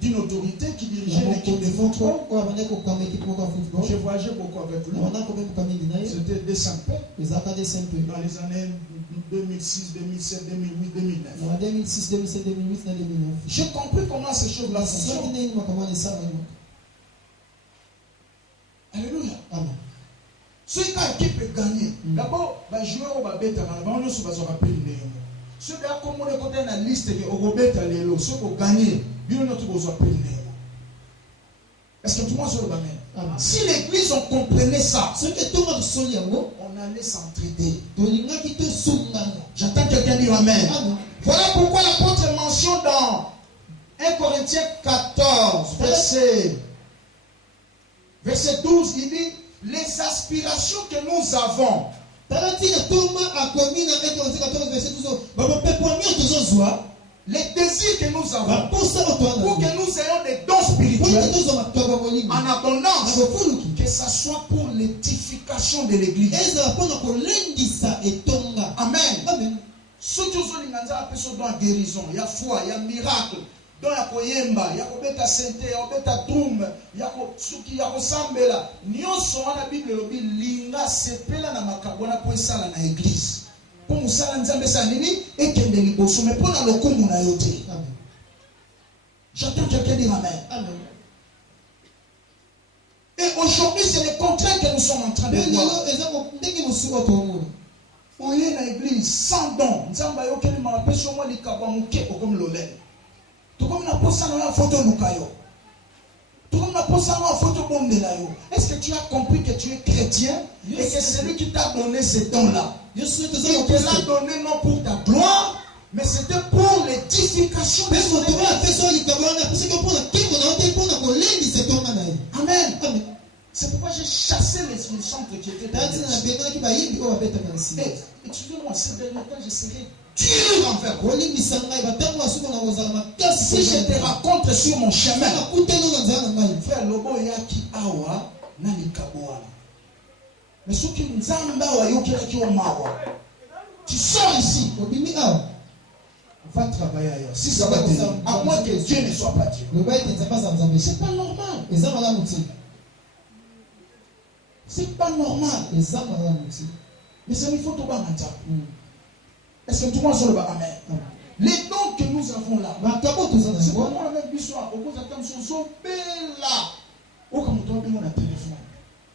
D'une autorité qui dirigeait l'équipe de football. J'ai voyagé beaucoup avec lui. C'était des Saint-Père. Dans les années 2006, 2007, 2008, 2009. 2006, 2007, 2008, 2009. J'ai compris comment ces choses-là fonctionnent. Alléluia. Amen. Ceux qui ont équipe est gagné. D'abord, les joueurs ont battu on se va rappeler. Ceux qui ont comme on est dans la liste qui ont battu ceux qui ont gagné, ils ont rappeler. Est-ce que tout le monde se le si l'église on comprenait ça, on allait s'entraider. J'entends quelqu'un dire amen. Voilà pourquoi l'apôtre mentionne dans 1 Corinthiens 14, verset 12, il dit les aspirations que nous avons. Les désirs que nous avons pour que nous ayons des dons spirituels en abondance, que ce soit pour l'édification de l'église. Amen. Surtout sur les personnes dans guérison, il y a foi, il y a miracle. Dans la koyemba, il y a kobeta sente, il y a kobeta drum, il y a suki, il y a kosambela. Nyonso wana Bible lobi linga sepela na makabona po esala na église. Pour musala nzambe sa nini ekende liboso mais pour na lokumu na yote. Amen. J'entends quelqu'un dire amen. Amen. Et aujourd'hui c'est le contraire que nous sommes en train de voir. On est dans l'église sans don. Nzamba yokeli mapesho mo likabwa muke okom lolele. Tout comme la posa na photo lukayo. Tout comme la posa na photo bondelayo. Est-ce que tu as compris que tu es chrétien et que celui qui t'a donné ces dons-là, il te l'a donné non pour ta gloire, mais c'était pour l'édification de son église. Amen. C'est pourquoi j'ai chassé les centres qui étaient dans excusez-moi, ces derniers temps, je serai dur envers vous. Si je te rencontre sur mon chemin, frère Lobo Yaki Awa, Nani Kaboana. Mais ceux qui nous ont tu sors ici, va travailler ailleurs. Si ça va tenir, à moins que Dieu ne soit pas Dieu. C'est pas normal. C'est pas normal. Mais ça, il faut tout bas. Est-ce que tout le monde se le bat? Amen. Les dons que nous avons là, c'est pour moi avec Bissoir. Au cause de son son bella. Au comme toi, on a téléphone.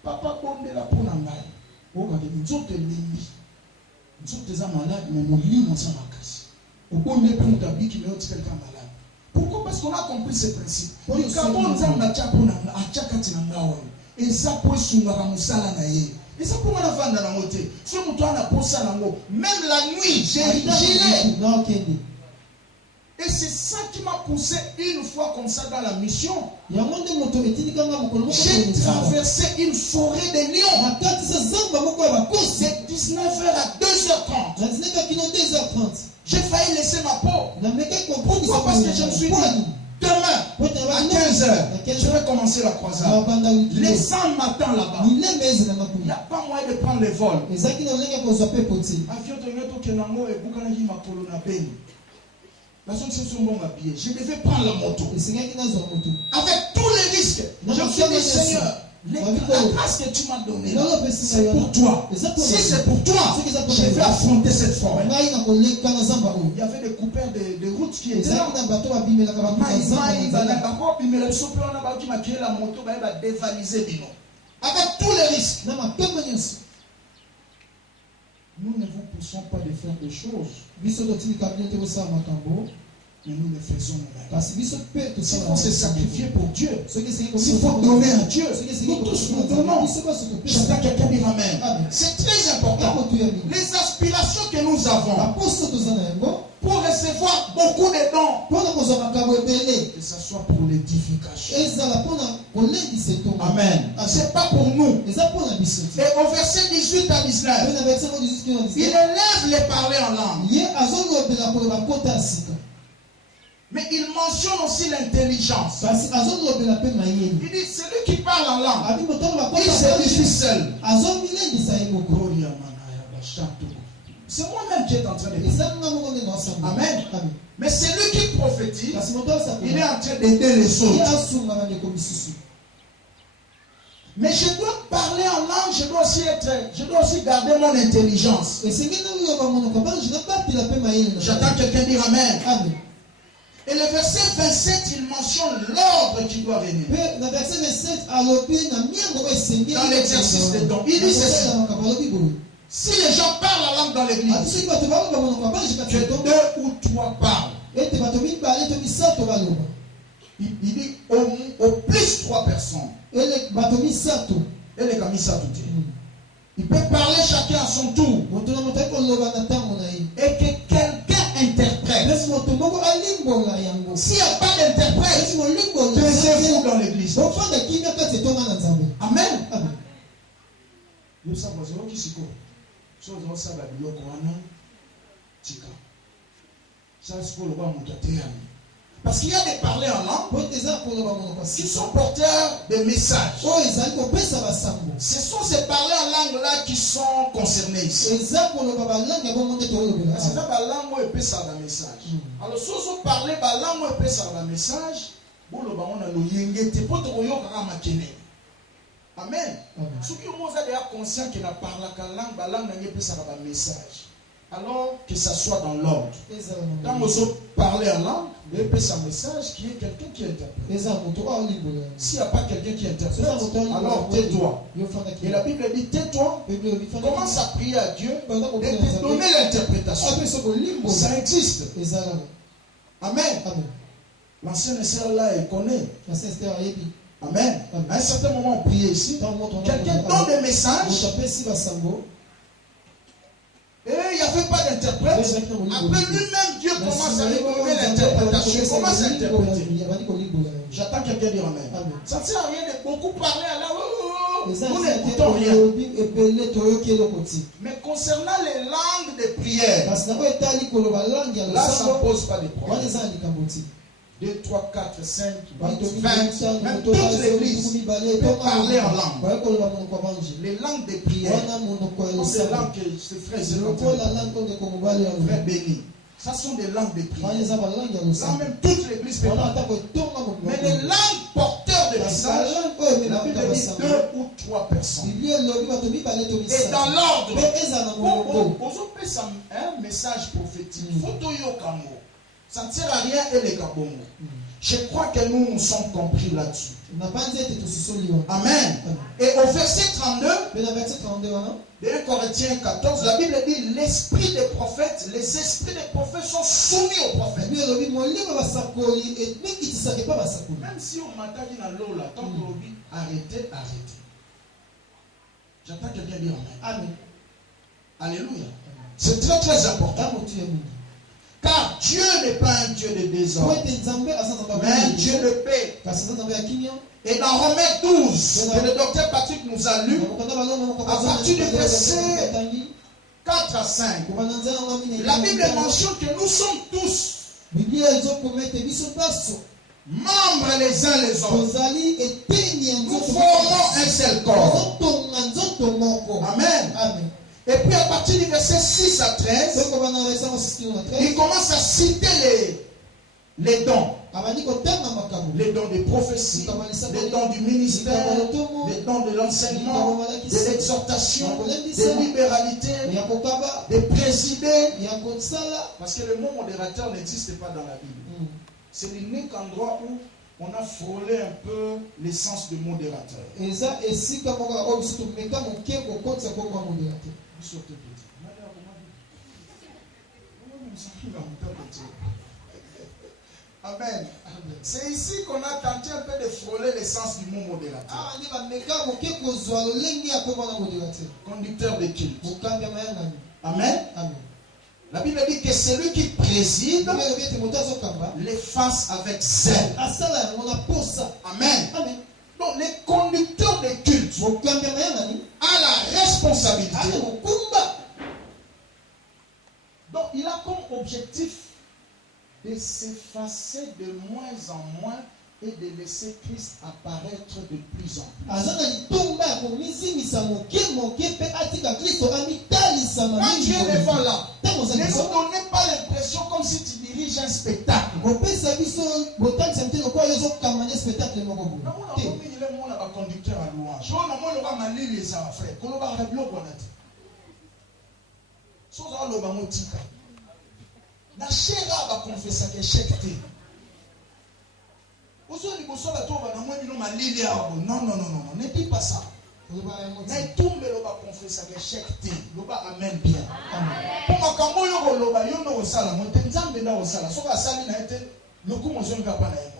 Papa, on est là pour l'engager. Au cas de nous autres, nous sommes déjà malades, mais nous lisons ça ma casse. Au point de prendre ta vie qui met quelqu'un malade. Pourquoi? Parce qu'on a compris ces principes. Quand on a un tchapon à Tchakatinanga, et ça peut se ramusala naïe. Et ça pour la vendre dans la montée. Si on a posé la mot, même la nuit, j'ai gilé. Et c'est ça qui m'a poussé une fois comme ça dans la mission. J'ai traversé une forêt de lions. C'est 19h à 2h30. J'ai failli laisser ma peau. Pourquoi? Parce que je me suis dit, demain, à 15h, je vais commencer la croisade. Les 100 matins là-bas, il n'y a pas moyen de prendre les vols. Je devais prendre la moto. Avec tous les risques. Je me suis dit, Seigneur, la grâce que tu m'as donnée, c'est pour toi. Si c'est pour toi, je vais affronter cette forêt. Il y avait des coupeurs de route qui étaient là. Avec tous les risques. Nous ne vous poussons pas de faire des choses mais nous le faisons nous-mêmes. Parce que S'il faut se sacrifier pour Dieu, s'il s'il faut donner à Dieu, nous tous nous donnons. J'entends quelqu'un dire Amen. Amen. C'est très important. Les aspirations que nous avons pour recevoir beaucoup de dons, que ce soit pour l'édification. Amen. C'est pas pour nous. Et au verset 18 à 19, il élève les parler en langue. Mais il mentionne aussi l'intelligence. Il dit, celui qui parle en langue, il s'édifie seul. C'est moi-même qui est en train de dire. Amen. Mais celui qui prophétise, il est en train d'aider les autres. Mais je dois parler en langue, je dois aussi garder mon intelligence. J'entends quelqu'un dire Amen. Et le verset 27, il mentionne l'ordre qui doit venir. Dans l'exercice des dons. Il dit ceci. Si les gens parlent la langue dans l'église, que deux ou trois parlent. Il dit au plus trois personnes. Il peut parler chacun à son tour. Et que quelqu'un interprète. S'il n'y a pas d'interprète, taisez-vous dans l'église. Amen. Parce qu'il y a des parlers en langue qui sont porteurs de messages. Ce sont ces parlers en langue là qui sont concernés ici. C'est ça la langue où il peut faire un message. Alors si vous parlez la langue où il peut faire un message, Amen. Ceux qui ont déjà conscient qu'il a parlé la langue peut faire un message. Alors que ça soit dans l'ordre. Quand vous parlez en langue, vous avez un message qui est quelqu'un qui interprète. S'il n'y a pas quelqu'un qui interprète, alors tais-toi. Et la Bible dit tais-toi, commence à prier à Dieu et te donner l'interprétation. Ça existe. Amen. L'ancienne sœur là, elle connaît. Amen. À un certain moment, on priait ici. Quelqu'un donne des messages. Et il n'y avait pas d'interprète. Après lui-même, Dieu commence à lui donner l'interprétation. Il commence à interpréter. J'attends quelqu'un dire Amen. Ça ne sert à rien de beaucoup parler à la. Nous n'écoutons rien. Mais concernant les langues de prière, là, ça ne pose pas de problème. 2, 3, 4, 5, 20, même toute l'église peut parler en langue. Les langues de prière, c'est des langues que ce frère frère béni. Ça sont des langues de prière. Là même toute l'église peut parler. Mais les langues porteurs de messages, la Bible dit 2 ou 3 personnes. Et dans l'ordre, un message prophétique, ça ne sert à rien et les kabongo. Je crois que nous sommes compris là-dessus. Amen. Et au verset 32, de 1 Corinthiens 14, la Bible dit l'esprit des prophètes, les esprits des prophètes sont soumis aux prophètes. Même si on m'attaque dans l'eau là, tant qu'on dit arrêtez. J'entends quelqu'un dire Amen. Alléluia. C'est très très important. Car Dieu n'est pas un Dieu de désordre, mais un Dieu de paix. Et dans Romains 12, que le docteur Patrick nous a lu, à partir du verset 4 à 5, la Bible mentionne que nous sommes tous membres les uns les autres. Nous formons un seul corps. Amen. Et puis à partir du verset 6 à 13, il commence à citer les dons. Les dons de prophétie, les dons du ministère, les dons de l'enseignement, de l'exhortation, de libéralité, de présider. Parce que le mot modérateur n'existe pas dans la Bible. C'est l'unique endroit où on a frôlé un peu l'essence de modérateur. Amen. C'est ici qu'on a tenté un peu de frôler l'essence du mot modérateur. Conducteur de culte. Amen. La Bible dit que celui qui préside les fasse avec zèle. Amen. Donc les conducteurs de culte ont la responsabilité. Donc il a comme objectif de s'effacer de moins en moins et de laisser Christ apparaître de plus en plus. Quand Dieu est devant là, ne nous donnez pas l'impression comme si tu diriges un spectacle. Non, conducteur à louange. La chéra va confesser que chèque t'es. Non, ne dis pas ça. Mais tout le monde va confesser que chèque t'es. Le va amen bien. Pour ma cambo yo loba yo no sala mo tenzambe na sala. So ka sali na ete le coup mo zonga pa na yo.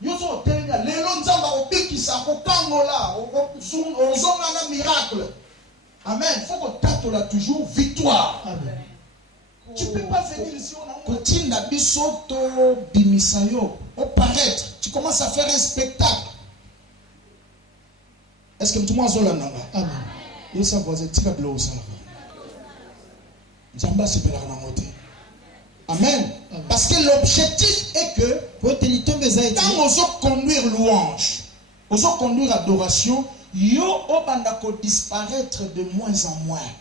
Yo so tenga lelo nzamba obikisa ko kangola o zonga na miracle. Amen. Faut que tu as toujours victoire. Amen. Tu ne peux pas venir ici, au paraître. Tu commences à faire un spectacle. Est-ce que tout le monde a là? Amen. Et ça va être très bien. Amen. Parce que l'objectif est que quand on conduire louange, on conduire adoration, yo obandako disparaître de moins en moins.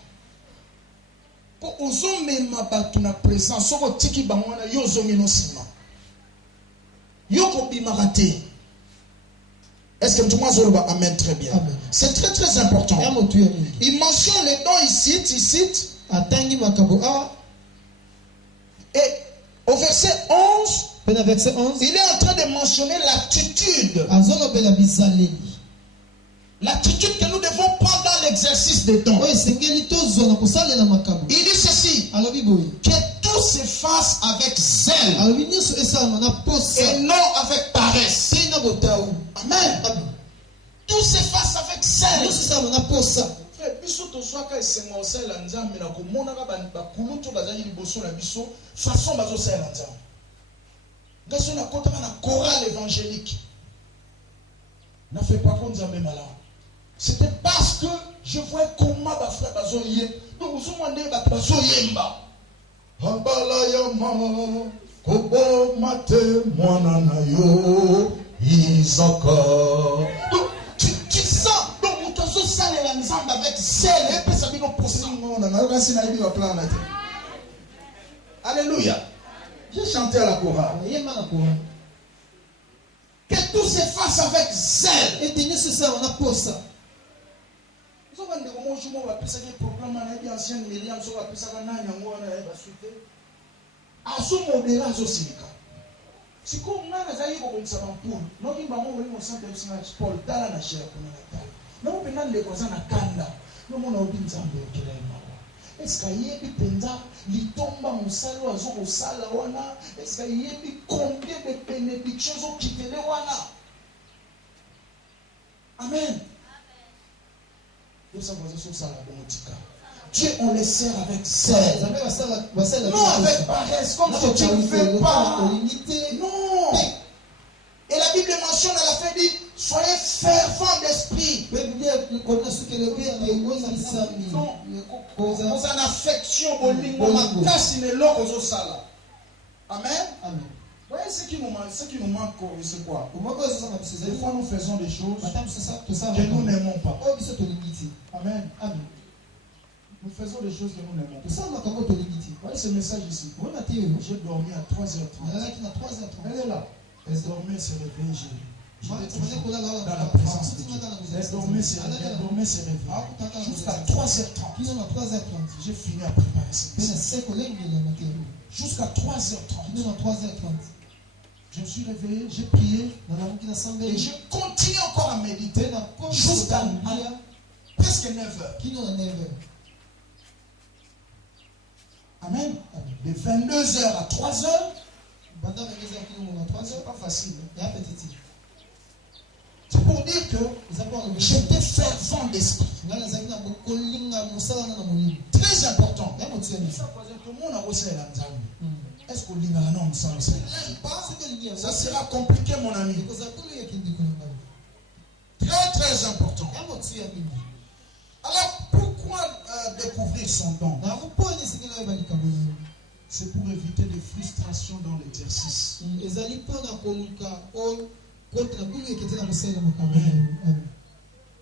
Pour ozomema batu na présence, soko tiki bangwana yo zomino sima. Yo ko bimarate. Est-ce que tout le monde va amen très bien? Amen. C'est très très important. Il mentionne les dons ici, et au verset 11, il est en train de mentionner l'attitude. L'attitude que nous devons prendre dans l'exercice des dons. Il dit ceci, que tout se fasse avec zèle et non avec paresse. Amen. Tout se fasse avec zèle. C'était parce que je voyais comment ma frère bazoye. Donc vous demandez bazoyemba. Abalayama kobo mate mwanana yo Isaka. Donc tu sens donc vous te sale la nzamba avec zèle et puis ça vient au procès. Alléluia. J'ai chanté à la chorale. Que tout se fasse avec zèle. Et nécessaire on a pour ça. Vous avez des moments où on va penser que programme a été ancien Myriam so va penser que nanya ngona va suite. Asumo de la zosika. Si comme nana zayi ko comme ça pour. Non ki bango wali mo sante usinachi Paul dala na share kuna na tala. Non pena le koza na kanda. Non mona obinza mbe okela mawa. Est-ce qu'il y a des penza litomba musalo azoko sala wana? Est-ce qu'il y a des combien de bénédictions au kitele wana? Amen. Dieu, on les sert avec zèle. Non avec paresse, comme si tu ne fais pas. Non. Et la Bible mentionne à la fin dit, soyez fervents d'esprit. Dans une affection, Amen. Amen. Voyez ce qui nous manque, c'est quoi? Des fois nous faisons des choses que nous n'aimons pas. Amen. Amen. Nous faisons des choses que nous n'aimons pas. Voyez ce message ici. J'ai dormi à 3h30. Elle est là. Elle dormait, se réveille, dans la présence de Dieu. Elle dormait, se réveille. Jusqu'à 3h30. J'ai fini à préparer ce message. Jusqu'à 3h30. Je me suis réveillé, j'ai prié et je continue encore à méditer jusqu'à presque 9h. Amen. De 22h à 3h, C'est pas facile. Ya petiti. C'est pour dire que Eza kwa ngombe. j'étais fervent d'esprit. Ngala zakina bokolinga musala na molimo. Très important. Ya motieni. Ça, tout le monde a reçu la nzambe. Est-ce que l'ingara non me semble ça? Ça sera compliqué, mon ami. Très très important. Alors pourquoi découvrir son don? C'est pour éviter des frustrations dans l'exercice.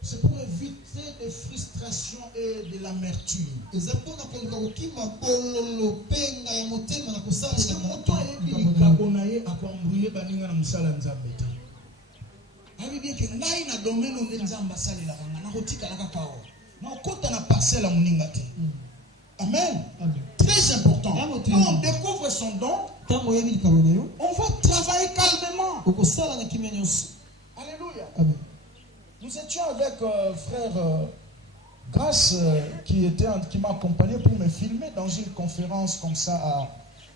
C'est pour éviter des frustrations et de l'amertume. Parce que mon temps est carbonaye à Kwambouye Baninga na Musala Nzambe. Avi bien que ngai na domaine où Nzamba sali la kanga na kotika la kakao. Na okota na parcelle à Muninga te. Amen. Très important. Quand on découvre son don, on va travailler calmement. Alléluia. Amen. Nous étions avec frère Grace qui m'a accompagné pour me filmer dans une conférence comme ça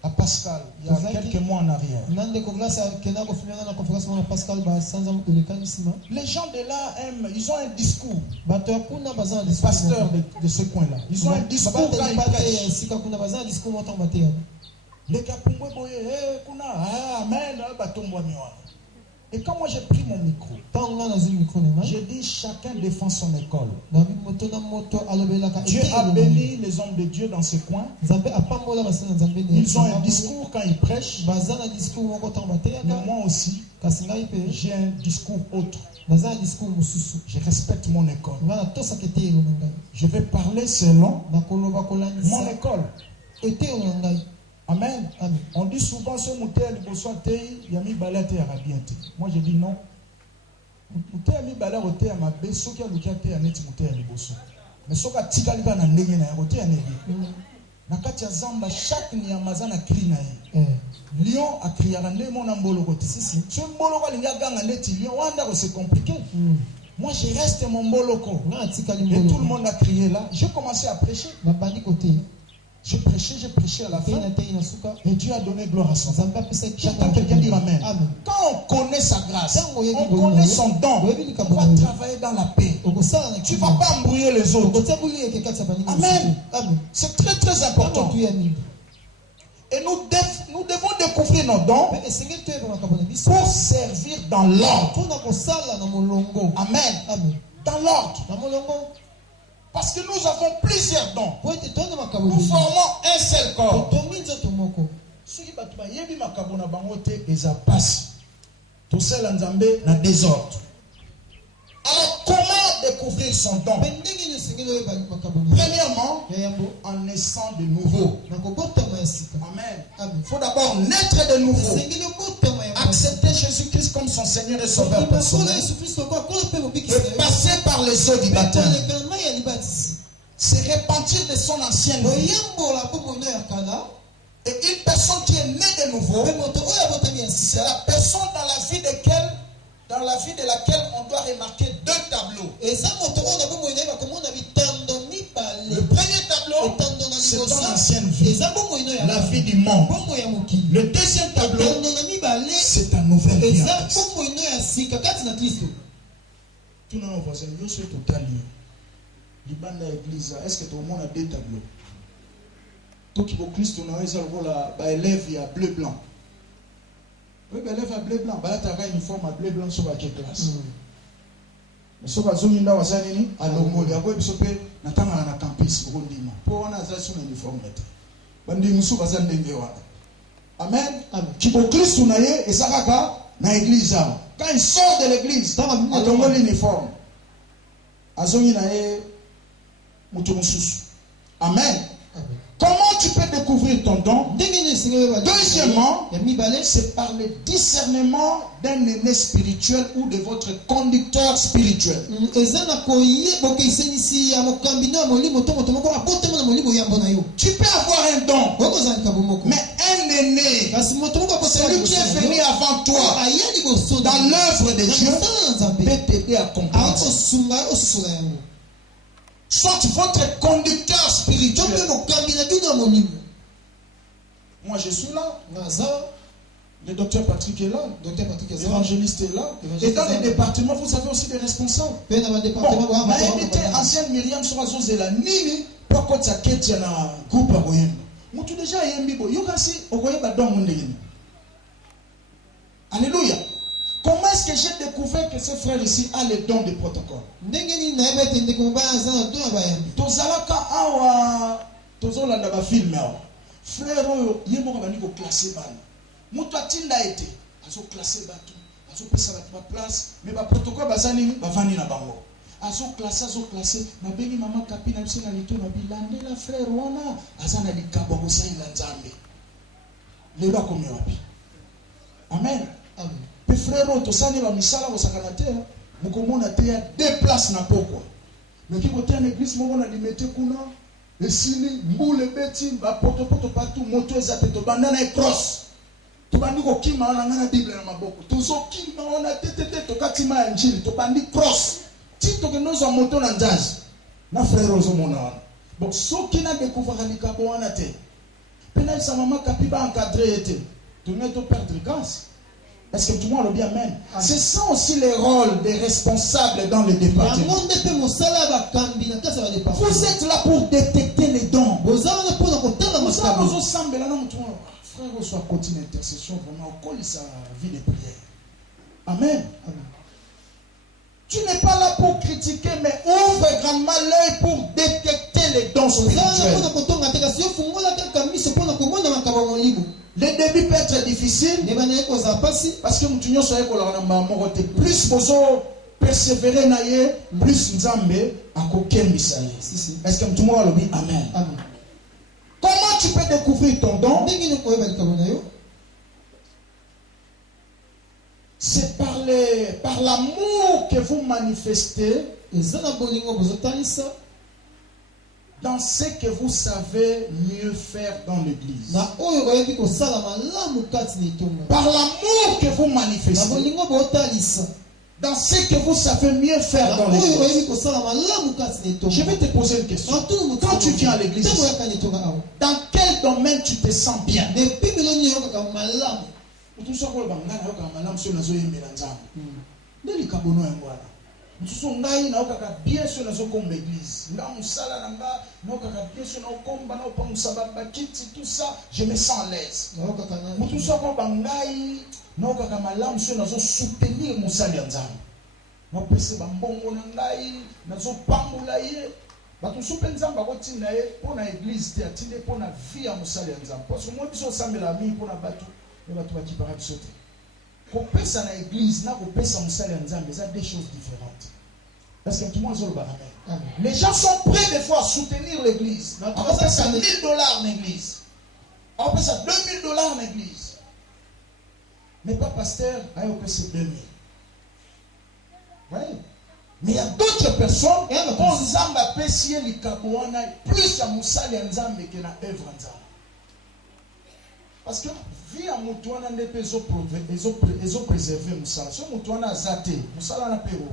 à Pascal, il y a quelques mois en arrière. Les gens de là aiment, ils ont un discours. Les pasteurs de ce coin-là, ils ont un discours quand ils prêchent. Les Kapungwe boye, amen, et quand moi j'ai pris mon micro, j'ai dit chacun défend son école. Dieu a béni les hommes de Dieu dans ce coin. Ils ont un discours quand ils prêchent. Mais moi aussi, j'ai un discours autre. Je respecte mon école. Je vais parler selon mon école. Amen. On dit souvent ce moutel yami balate arabiente. Moi je dis non. Moutel yami balate à ma beso qui a l'oukiate ya neti moutel liboso. Mais soka tika liba na ndenge na yote ya nebi. Na kati ya zamba chaque nyamaza na cri na ye. Lion a crié à ndenge mon amboloko ti sisi. Ce mboloko linga ganga neti lion wanda ko c'est compliqué. Moi je reste mon mboloko. Et tout le monde a crié là. J'ai commencé à prêcher. J'ai prêché à la fin. Et Dieu a donné gloire à son nom. J'attends quelqu'un dire amen. Quand on connaît sa grâce, on connaît son don, on va travailler dans la paix. Tu ne vas pas embrouiller les autres. Amen. C'est très très important. Et nous devons découvrir nos dons pour servir dans l'ordre. Amen. Dans l'ordre. Parce que nous avons plusieurs dons. Nous formons un seul corps. Ceux qui battent pas, yebi makabona bangote ezapasi. Tout ça l'anzambe na désordre. Alors comment découvrir son don? Premièrement, en naissant de nouveau. Amen. Il faut d'abord naître de nouveau. Accepter Jésus-Christ comme son Seigneur et Sauveur personnel. Et passer par les eaux du baptême. Se repentir de son ancienne vie. Et une personne qui est née de nouveau, c'est la personne dans la vie de laquelle on doit remarquer deux tableaux. Le premier tableau, c'est ton ancienne vie, la vie du monde. Le deuxième tableau, c'est ta nouvelle vie. Tout le monde va dire, je suis total. Libanda église, est-ce que tout le monde a deux tableaux? Tout qui va Christ, on a un élève à bleu blanc. Oui, élève à bleu blanc. Bah, tu as un uniforme à bleu blanc sur la classe. Mais sur la zone, il y a un logo. Il y a un campus. Pour on a un uniforme. Amen. Qui va Christ, on a et ça va dans l'église. Quand il sort de l'église, il a un uniforme. Amen. Comment tu peux découvrir ton don? Deuxièmement, c'est par le discernement d'un aîné spirituel ou de votre conducteur spirituel. Tu peux avoir un don, mais un aîné, celui qui est venu avant toi dans l'œuvre de Dieu, peut t'aider à comprendre. Soit votre conducteur spirituel. Moi je suis là. Le docteur Patrick est là. Docteur Patrick est là. L'évangéliste est là. Évangéliste Et dans est les là. départements, vous avez aussi des responsables. Pe na ba département Bon, ba na invité ancienne Myriam Sorazo Zela Nini pour que ça quitte na groupe à Goyemba. Mutu déjà yembi bo. Yo kasi ogoyeba don mundegeni. Alléluia. Comment est-ce que j'ai découvert que ce frère ici a le don de protocole? ndengeni na ebe tende ko ba za do ba yambi. Tozalaka awa tozolanda ba film awa. Frère oyo yemo ka bani ko classer bana. Mutu atinda ete azo classer batu. Azo pesa batu ba place mais ba protocole bazani bavani na bango. Azo classer na bengi mama kapina biso na lito na bilande la frère wana azana likabo ko saila nzambe. Lelo akomi wapi? Amen. Amen. Pe frère oyo tosani ba misala ko sakana te mukomona te ya deux places na pokwa. Mais qui côté en église mo na limete kuna esili mbule beti ba poto partout moto ezate to bandana e cross. Tobandi ko kima wana ngana Bible na maboko. Tozo kima wana tete to katima ya njili to bandi cross. Tito ke nozo moto na nzazi. Na frère ozo mona wana. Bon soki na découvrir likabo wana te. Pena sa maman kapiba encadré ete. Tu ne te perdre grâce. Est-ce que tout le monde le dit amen? Ce sont aussi les rôles des responsables dans le département. Vous êtes là pour détecter les dons. Frère, soit continue l'intercession vraiment au col de sa vie de prière. Amen. Tu n'es pas là pour critiquer, mais ouvre grandement l'œil pour détecter les dons spirituels. Le début peut être difficile parce que nous sommes plus vous persévérer plus Nzambe à coquin misaïe. Est-ce que tout le monde dit amen? Amen. Comment tu peux découvrir ton don? C'est par l'amour que vous manifestez dans ce que vous savez mieux faire dans l'église. Par l'amour que vous manifestez dans ce que vous savez mieux faire dans l'église. Je vais te poser une question. Quand tu viens à l'église, dans quel domaine tu te sens bien? Ngai na okaka bien sur nazo comme l'église. Nga musala nanga na okaka bien sur na okomba na opa musababa kiti tout ça, je me sens à l'aise. Mutu soko bangai na okaka malamu sur nazo soutenir musali ya nzambe. Na pese ba mbongo na ngai nazo pambula ye. Batu soupe nzamba ko tinda ye pona église te atinde pona vie ya musali ya nzambe. Parce que moi biso sambela mi pona batu et batu bakibara bisote. Kopesa na église na kopesa musali ya nzambe, c'est deux choses différentes. Parce que tout le monde dit amen. Les gens sont prêts des fois à soutenir l'église. On peut ça $1000 en église. On peut ça $2000 en église. Mais pas pasteur, on peut ça 2000. Voyez? Mais il y a d'autres personnes qui ont Nzamba pesier li kabouana plus à musali ya nzambe que na œuvre nzambe. Parce que vie à mutuana ne peut ezo préserver musala. So mutuana azate, musala na pero.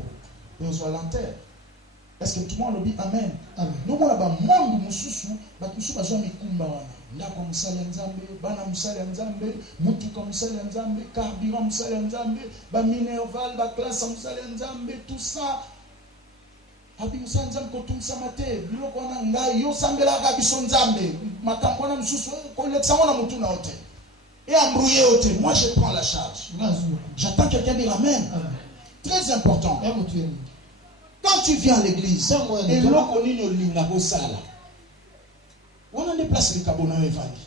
Est-ce que tout le monde dit amen? Amen. Nous avons un monde mususu, batusu bazwa mikumba wana. Ndako musala nzambe, bana musala nzambe, mutuka musala nzambe, carburant musala nzambe, ba minerval, ba classe musala nzambe, tout ça. Abi musala nzambe kotumsa mate, biloko wana ngai yo sambela ka biso nzambe. Makambo wana mususu ko leksa wana mutu na hotel. Et embrouiller hotel. Moi je prends la charge. J'attends quelqu'un dire amen. Amen. Très important. Quand tu viens à l'église, et l'on connaît le lingago sala. On a des places de Kabona Evangile.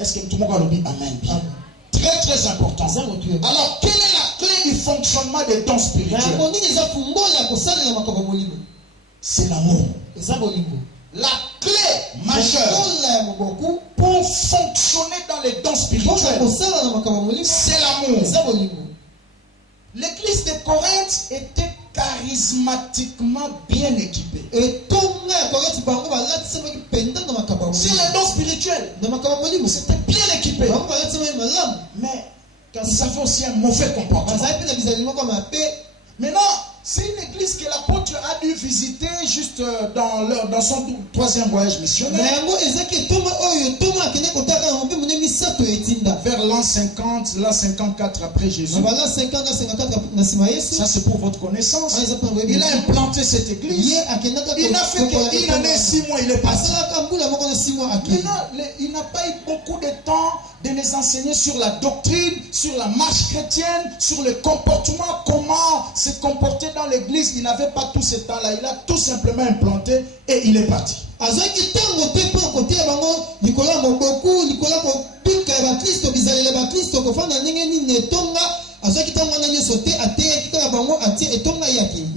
Est-ce que tout le monde a dit amen? Très très important. Alors, quelle est la clé du fonctionnement des dons spirituels? C'est l'amour. La clé majeure pour fonctionner dans les dons spirituels, c'est l'amour. L'église de Corinthe était charismatiquement bien équipée. C'est le don spirituel. C'était bien équipé. Mais ils avaient aussi un mauvais comportement. Maintenant, C'est une église que l'apôtre a dû visiter juste dans son 3e voyage missionnaire. Vers l'an 50, l'an 54 après Jésus. Ça c'est pour votre connaissance. Il a implanté cette église. Il n'a fait qu'une année, 6 mois, il est passé. Maintenant, il n'a pas eu beaucoup de temps de les enseigner sur la doctrine, sur la marche chrétienne, sur le comportement, comment se comporter dans l'église. Il n'avait pas tout ce temps-là. Il a tout simplement implanté et il est parti. Mais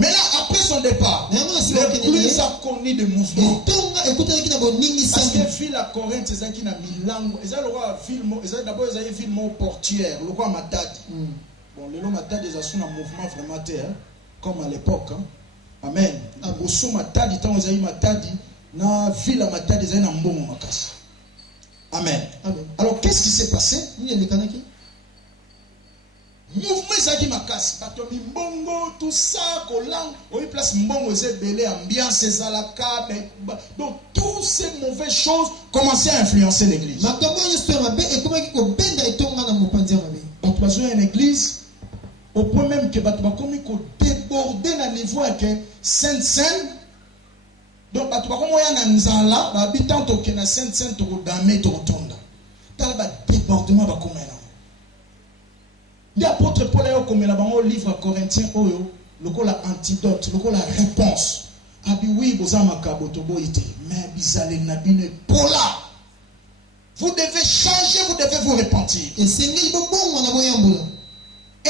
là, après son départ, l'église a connu des mouvements. Parce que ville à Corinthe, ils ont Milan, ils ont d'abord une ville portuaire, le roi Matadi. Bon, le roi Matadi, ils ont un mouvement vraiment terre, comme à l'époque. Amen. Au sous Matadi, tant ils ont Matadi, dans la ville à Matadi, ils ont un bon moment. Amen. Alors, qu'est-ce qui s'est passé? Mouvement Zaki Makas, Batomi Mbongo, tout ça, Kolang, on y place Mbongo, Zébélé, ambiance, Zalaka, donc toutes ces mauvaises choses commençaient à influencer l'église. Donc, il y a une église, au point même que Batomi débordé dans le niveau avec Sainte-Seine. Donc, Batomi y a un Nzala, habitant de Sainte-Seine, tu as damé, tu as un débordement de comment. L'apôtre Paul a comme le livre Corinthiens, le antidote, le réponse. Oui, mais vous devez changer, vous devez vous repentir. Et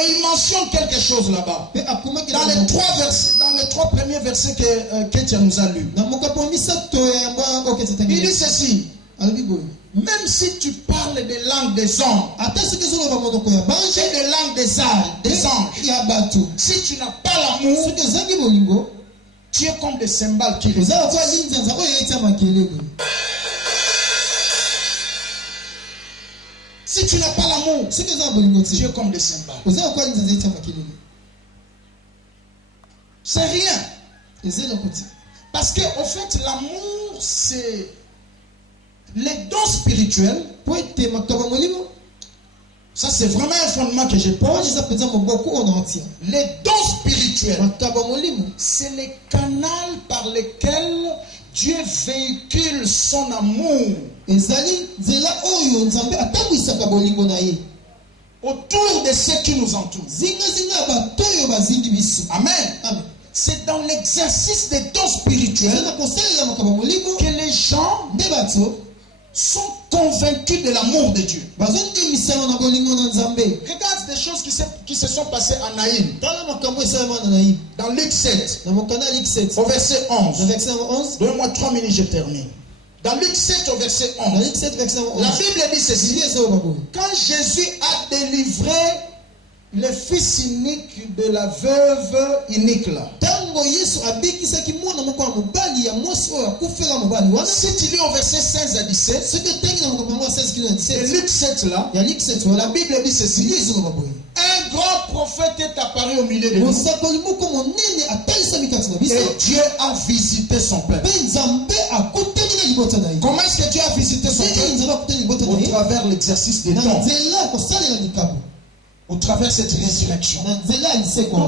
il mentionne quelque chose là-bas. Dans les 3 premiers versets que tu nous as lus. Il dit ceci. Même si tu parles des langues des hommes et des langues des anges, si tu n'as pas l'amour, tu es comme des cymbales qui résonnent. Si tu n'as pas l'amour, tu es comme des cymbales. C'est rien. Parce que au fait, l'amour, c'est les dons spirituels. Ça c'est vraiment un fondement que je pose. Les dons spirituels, c'est le canal par lequel Dieu véhicule son amour autour de ceux qui nous entourent. Amen. C'est dans l'exercice des dons spirituels que les gens sont convaincus de l'amour de Dieu. Regarde des choses qui se sont passées à Naïm. Dans Luc 7, au verset 11. Donne-moi 3 minutes, je termine. Dans Luc 7 au verset 11, la Bible dit ceci. Quand Jésus a délivré le fils unique de la veuve unique là. Si tu lis au verset 16 à 17, et Luc 7 là, la Bible dit ceci. Un grand prophète est apparu au milieu de nous. Et Dieu a visité son peuple. Comment est-ce que Dieu a visité son peuple? Au travers l'exercice des dons. Au travers de cette résurrection. Donc,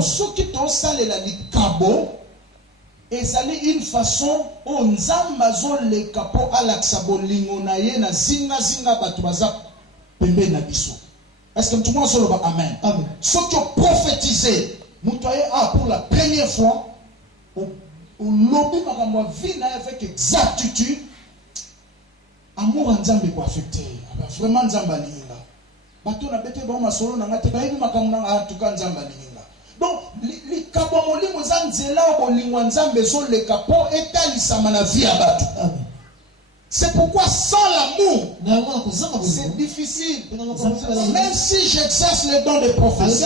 ceux qui ont salé la likabo, et salé une façon où Nzambazo le capo à l'axabo lingonaye na zinga batubaza pembe na biso. Est-ce que tout le monde se leva? Amen. Ceux qui ont prophétisé, Moutaye a pour la première fois, au lobby makamwa vie avec exactitude, amour Nzambe ko affecté. Vraiment Nzamba linga. Donc, les kabomoli mozanzela bolingwa nzambe zo le capo etalisama na vie abatu. C'est pourquoi sans l'amour, c'est difficile. Même si j'exerce le don de prophétie,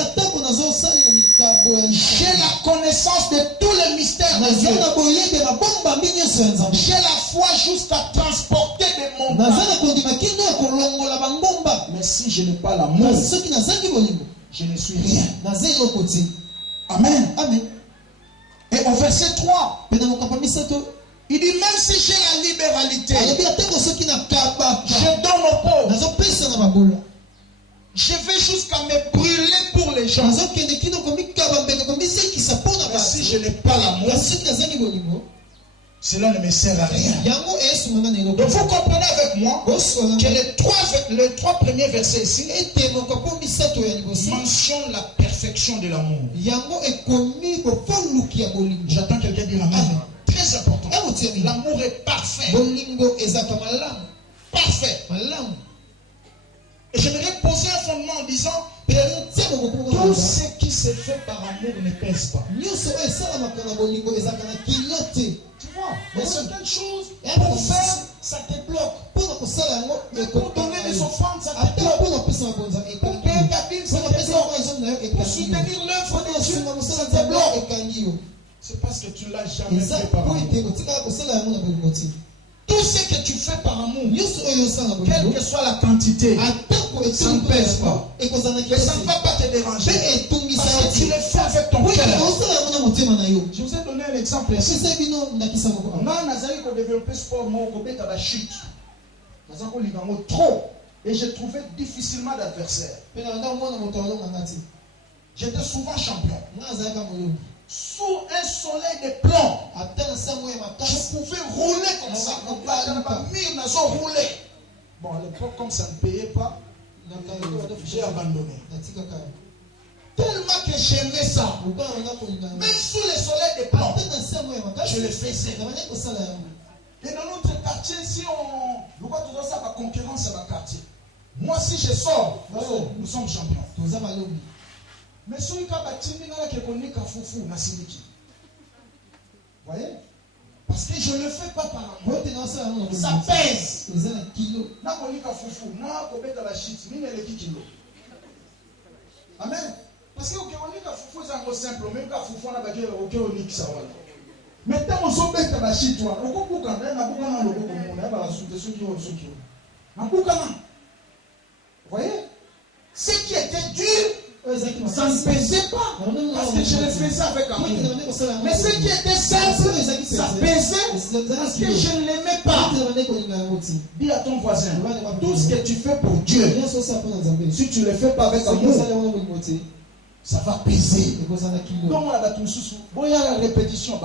j'ai la connaissance de tous les mystères de Dieu. J'ai la foi jusqu'à transporter des montagnes. Mais si je n'ai pas l'amour, je ne suis rien. Amen. Et au verset 3, Pena makambo misato. il dit même si j'ai la libéralité, Alobi atango soki na kabaka. je donne aux pauvres. Nazopesa na babola. Je vais jusqu'à me brûler pour les gens. Nazokende kino komikaba mbeka komizekisa mpona Mais si bato. je n'ai pas l'amour, Kasi soki nazangi bolingo. cela ne me sert à rien. Yango esunganga na eloko. Donc vous comprenez avec moi Boswana. que les trois premiers versets ici Ete makambo misato ya liboso. mentionnent la perfection de l'amour. Yango ekomi bofoluki ya bolingo. J'attends quelqu'un dire amen. Très important. Ebotiami. L'amour est parfait. Bolingo ezaka malamu. Parfait. Malamu. Et j'aimerais poser un fondement en disant tout ce qui se fait par amour ne pèse pas. Tu vois, il y a certaines choses pour faire, ça te bloque. Pour donner des offrandes, ça te bloque. Pour payer ta Bible, ça te bloque. Pour soutenir l'œuvre de Dieu, ça te bloque. C'est parce que tu ne l'as jamais fait par amour. Tout ce que tu fais par amour, quelle que soit la quantité, ça ne pèse pas. Et ça ne va pas te déranger. Parce que tu le fais avec ton cœur. Je vous ai donné un exemple ici. On a développé sport, chute. Trop. Et j'ai trouvé difficilement d'adversaire. J'étais souvent champion. Sous un soleil de plomb, je pouvais rouler comme ça. Bon, à l'époque, comme ça ne payait pas, j'ai abandonné. Tellement que j'aimais ça. Même sous le soleil de plomb, je le faisais. Et dans notre quartier, si on doit tout ça, la concurrence à ma quartier. Moi, si je sors, nous sommes champions. Mais si on a voyez? Parce que je ne le fais pas par amour. Ça pèse. Amen. Parce que c'est simple. Même quand foufou on a bagé au ça. Mais tant on s'en met dans la chute, on voyez? Ce qui était dur, ça ne pesait pas. Parce que je le faisais avec amour. Mais ce qui était simple, ça pesait parce que je ne l'aimais pas. Dis à ton voisin, tout ce que tu fais pour Dieu, si tu ne le fais pas avec amour, ça va peser. Donc, on a la répétition,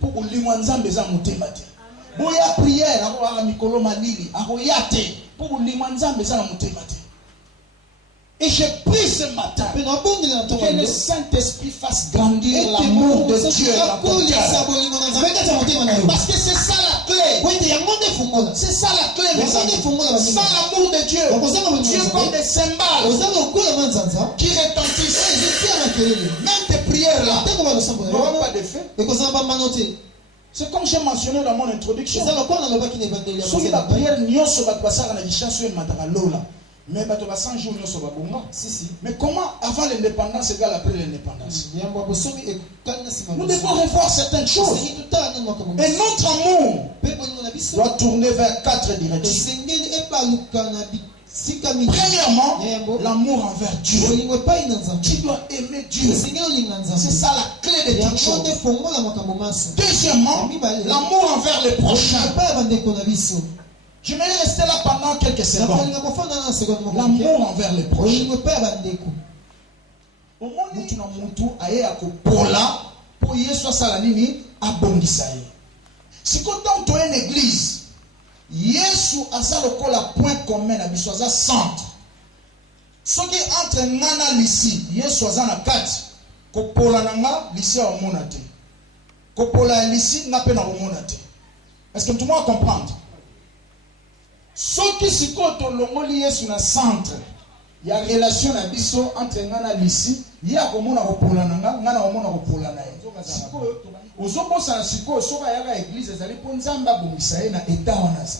pour que l'imouanzambe za mutemate. Boya prière, a mikolo manili, aroyate, pour que l'imouanzambe za mutemate. Et je prie ce matin que le Saint-Esprit fasse grandir l'amour de Dieu dans ton cœur. Parce que c'est ça la clé. C'est ça la clé, mes amis. Sans l'amour de Dieu, Dieu comme des cymbales qui retentissent. Même tes prières là n'auront pas d'effet. C'est comme j'ai mentionné dans mon introduction. Si la prière n'y soit pas mais tu vas 100 jours sur mais comment avant l'indépendance égale après l'indépendance? Nous devons revoir certaines choses. Et notre amour doit tourner vers 4 directions. Premièrement, l'amour envers Dieu. Tu dois aimer Dieu. C'est ça la clé de toute chose. Deuxièmement, l'amour envers les prochains. Je vais rester là pendant quelques secondes. L'amour envers les prochains. Au moment où tu n'as montu aye akopola pour yeso sala nini abongisa ye. Si quand tu es une église, Yesu asa lokola point commun na biso aza centre. Soki entre ngana lisi, Yesu aza na kati. Kopola nanga lisi a omona te. Kopola lisi na pe na omona te. Est-ce que tout le monde comprend? Soki sikoto longoli Yesu na centre. Il y a relation na biso entre ngana lisi, ya komona kopola nanga, ngana komona kopola na ye. Sikoyo ozobosa na sikoyo soka yaka église ezali po nzamba bomisa ye na état wana za.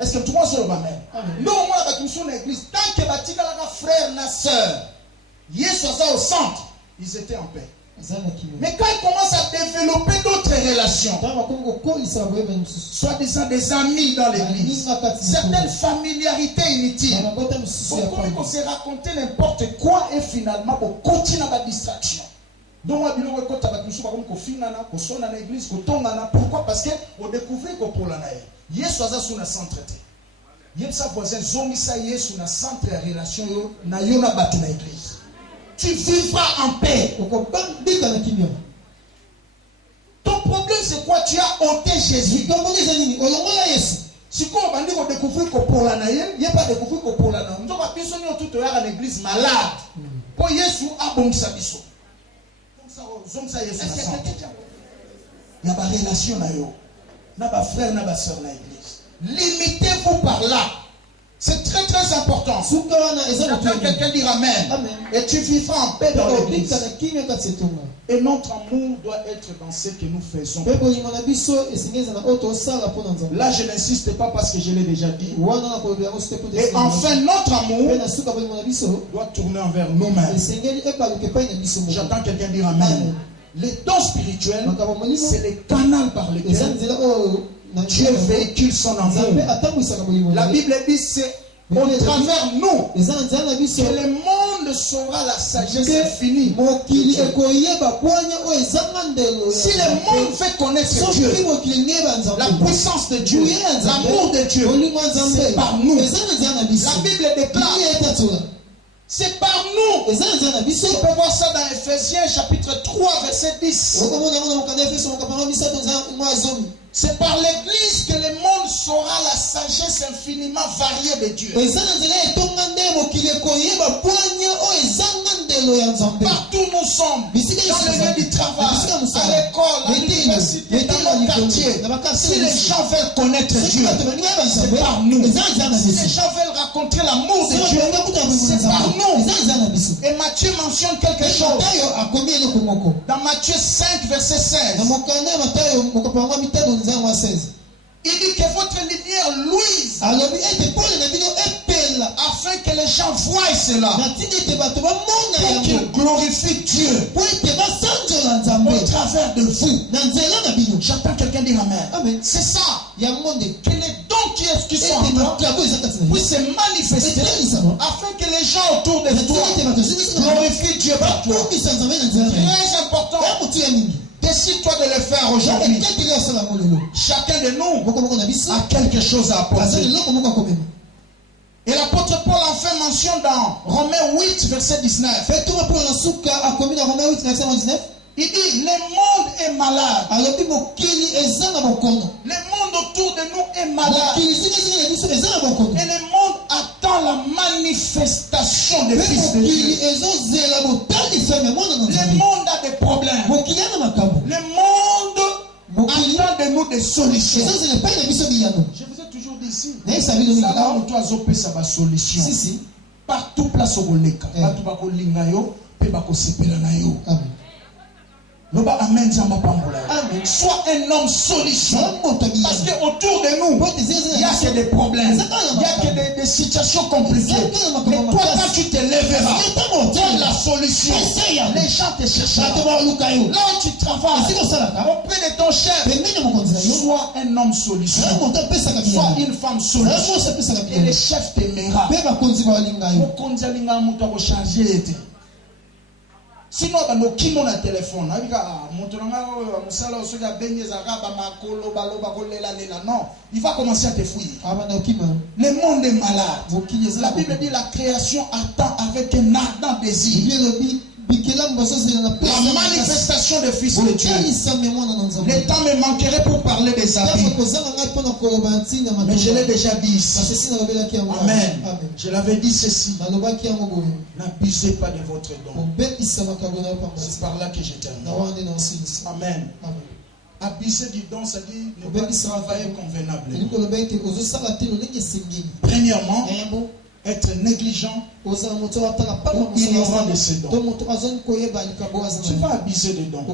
Est-ce que tout le monde se le même? Non, moi la bâtiment na église tant que batika la frère na sœur, Yesu asa au centre, ils étaient en paix. Mais quand ils commencent à développer d'autres relations, soit des amis dans l'église, certaines familiarités inutiles, pour qu'on se raconter n'importe quoi et finalement pour continuer la distraction. Donc, pourquoi? Parce qu'on découvre que pour la naïe, Yesu aza sous na centre te. Yebsa voisin zomisa Yesu na centre de relation yo na yo na batu na église. Tu vivras en paix. Ton problème c'est quoi? Tu as ôté Jésus. Si on va découvrir que pour la naïe, il n'y a pas découvrir que pour la naïe. On va penser tout à l'église malade. Pour Yesu a bon sabiso. Il y a une relation na yo. Na ba frère na ba sœur na église. Limitez-vous par là. C'est très très important. Quand quelqu'un dit amen, et tu vivras en paix dans l'église. Et notre amour doit être dans ce que nous faisons. Là, je n'insiste pas parce que je l'ai déjà dit. Et enfin, notre amour doit tourner envers nous-mêmes. J'entends quelqu'un dire amen. Les dons spirituels, c'est les canaux par lesquels Dieu véhicule son amour. La Bible dit c'est au travers nous que le monde saura la sagesse infinie. Si le monde fait connaître Dieu, la puissance de Dieu, l'amour de Dieu, c'est par nous. La Bible déclare c'est par nous. On peut voir ça dans Ephésiens chapitre 3 verset 10. C'est par l'église que le monde saura la sagesse infiniment variée de Dieu. Partout nous sommes, dans le lieu du travail, à l'école, à l'université, dans le quartier. Si les gens veulent connaître Dieu, c'est par nous. Si les gens veulent raconter l'amour de Dieu, c'est par nous. Et Matthieu mentionne quelque chose. Dans Matthieu 5 verset 16. Il dit que votre lumière luise afin que les gens voient cela, pour qu'ils glorifient Dieu au travers de vous. J'entends quelqu'un dire amen. C'est ça. Que les dons qui sont en toi puissent se manifester afin que les gens autour de toi glorifient Dieu par toi. Très important. Décide-toi de le faire aujourd'hui. Chacun de nous a quelque chose à apporter. Et l'apôtre Paul en fait mention dans Romains 8 verset 19. Il dit le monde est malade. Le monde autour de nous est malade. Et le monde attend la manifestation des fils de Dieu. Le monde a des problèmes. Le monde attend de nous des solutions. Je vous ai toujours dit ici. Ça va solution. Partout place au boleka. Partout bako lingayo, pe bako sepela na yo. Amen. Sois un homme solution. Parce qu'autour de nous, il n'y a que des problèmes. Il n'y a que des situations compliquées. Mais toi, quand tu te lèveras, donne la solution. Les gens te chercheront. Là où tu travailles, auprès de ton chef, sois un homme solution. Sois une femme solution. Et le chef t'aimera. Sinon, dans nos qui mon téléphone, non, il va commencer à te fouiller. Le monde est malade. La Bible dit la création attend avec un ardent désir la manifestation des fils de Dieu. Le temps me manquerait pour parler des habits, mais je l'ai déjà dit ici. Amen. Je l'avais dit ceci. N'abusez pas de votre don. C'est par là que je termine. Amen. Abuser du don, ça dit ne pas travailler convenablement. Premièrement, être négligent ou ignorant de ses dons. Tu vas abuser des dons.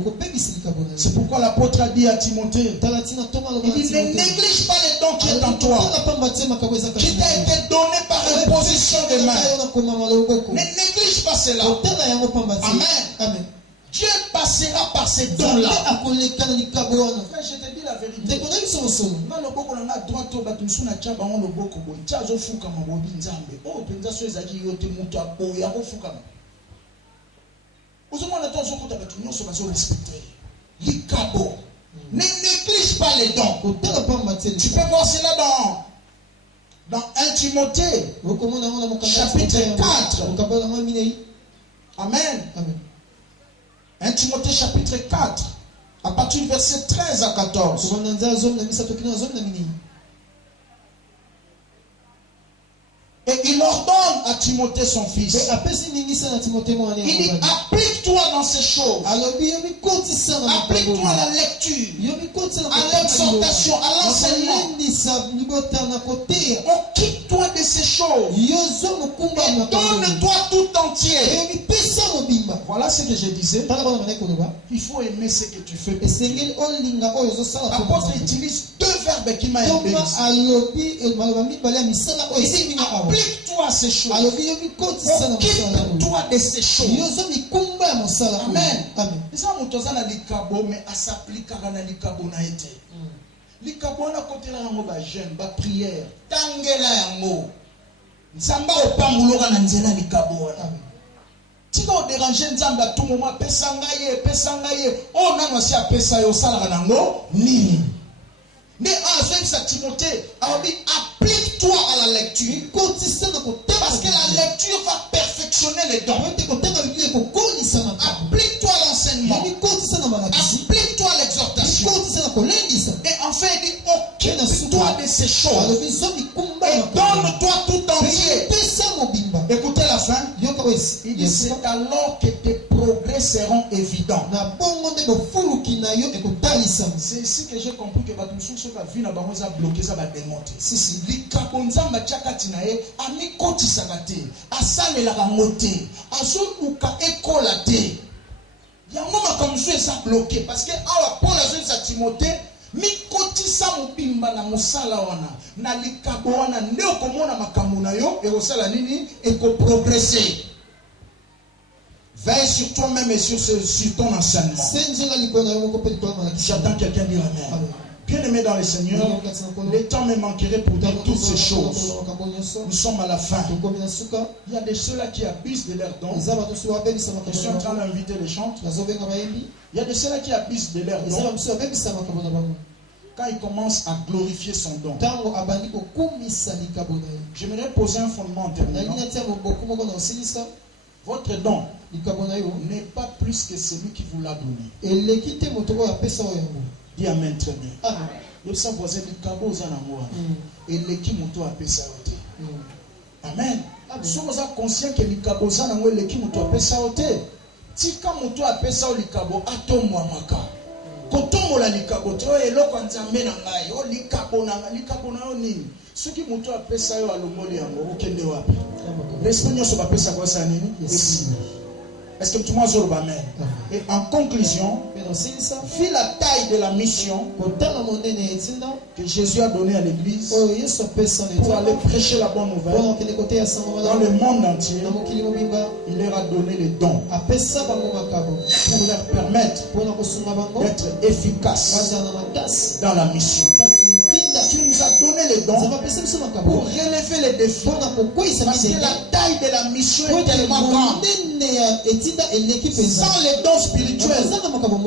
C'est pourquoi l'apôtre a dit à Timothée, il dit ne néglige pas les dons qui est en toi, qui t'a été donné par imposition de main. Ne néglige pas cela. Amen. Dieu passera par ces dons-là. Je te dis la vérité. Likabo. Ne néglige pas les dons. Tu peux voir cela dans 1 Timothée, chapitre 4. Amen. 1 Timothée, chapitre 4, à partir du verset 13 à 14. Et il ordonne à Timothée son fils. Il dit, applique-toi dans ces choses. Applique-toi à la lecture, à l'exhortation, à l'enseignement. Occupe-toi de ces choses. Et donne-toi tout entier. Voilà ce que je disais. Il faut aimer ce que tu fais. L'apôtre utilise 2 verbes qui m'a aidé. Applique-toi à ces choses. Occupe-toi de ces choses. Amen. Ça mutoza na likabo mais asaplikaka na likabo na ete. Likabo na kotela yango ba jeune ba prière. Tangela yango. Nzamba opambuloka na nzela likabo wana. Tika o déranger nzamba tout moment pesa ngaye. Oh nano si apesa yo sala nango nini. Mais à Timothée, applique-toi à la lecture. Parce que la lecture va perfectionner les dons. Applique-toi à l'enseignement. Applique-toi à l'exhortation. Et enfin, il dit, occupe-toi de ces choses. Et donne-toi tout entier. Écoutez la fin. Il dit, c'est alors que tes progrès seront évidents. C'est ici que j'ai compris que va vie na bango za bloquer ça va démonter. Si likabonza machakati na ye amikoti sakate asale la moté azobuka ekola te yango makamso eza bloqué parce que awa Paul azoi sa Timothée mikoti sa mobimba na mosala wana na likabo wana nde okomona makambo na yo ekosala nini ekoprogresser. Veille sur toi-même et sur ton enseignement. J'attends quelqu'un dire amen. Bien-aimé dans le Seigneur, le temps me manquerait pour dire toutes ces choses. Nous sommes à la fin. Il y a de ceux-là qui abusent de leurs dons. Je suis en train d'inviter les chants. Il y a de ceux-là qui abusent de leurs dons. Quand il commence à glorifier son don. J'aimerais poser un fondement en terminant. Votre don n'est pas plus que celui qui vous l'a donné. Dis amen très bien. Amen. Amen. Si vous êtes conscient que likabo za nango eleki muto apesa ote, tika muto apesa o likabo atomwa maka. Kotombola likabo te o eloko nzambe na ngai o likabo na nini. Soki muto apesa yo alongoli yango okende wapi? L'Espagne so bapesa kwa sa nini? Est-ce que tout le monde dit amen? Et en conclusion, vu la taille de la mission que Jésus a donnée à l'église pour aller prêcher la bonne nouvelle dans le monde entier, il leur a donné les dons pour leur permettre d'être efficaces dans la mission. Tu nous as donné les dons pour relever les défis parce que la taille de la mission est tellement grande. Sans les dons spirituels,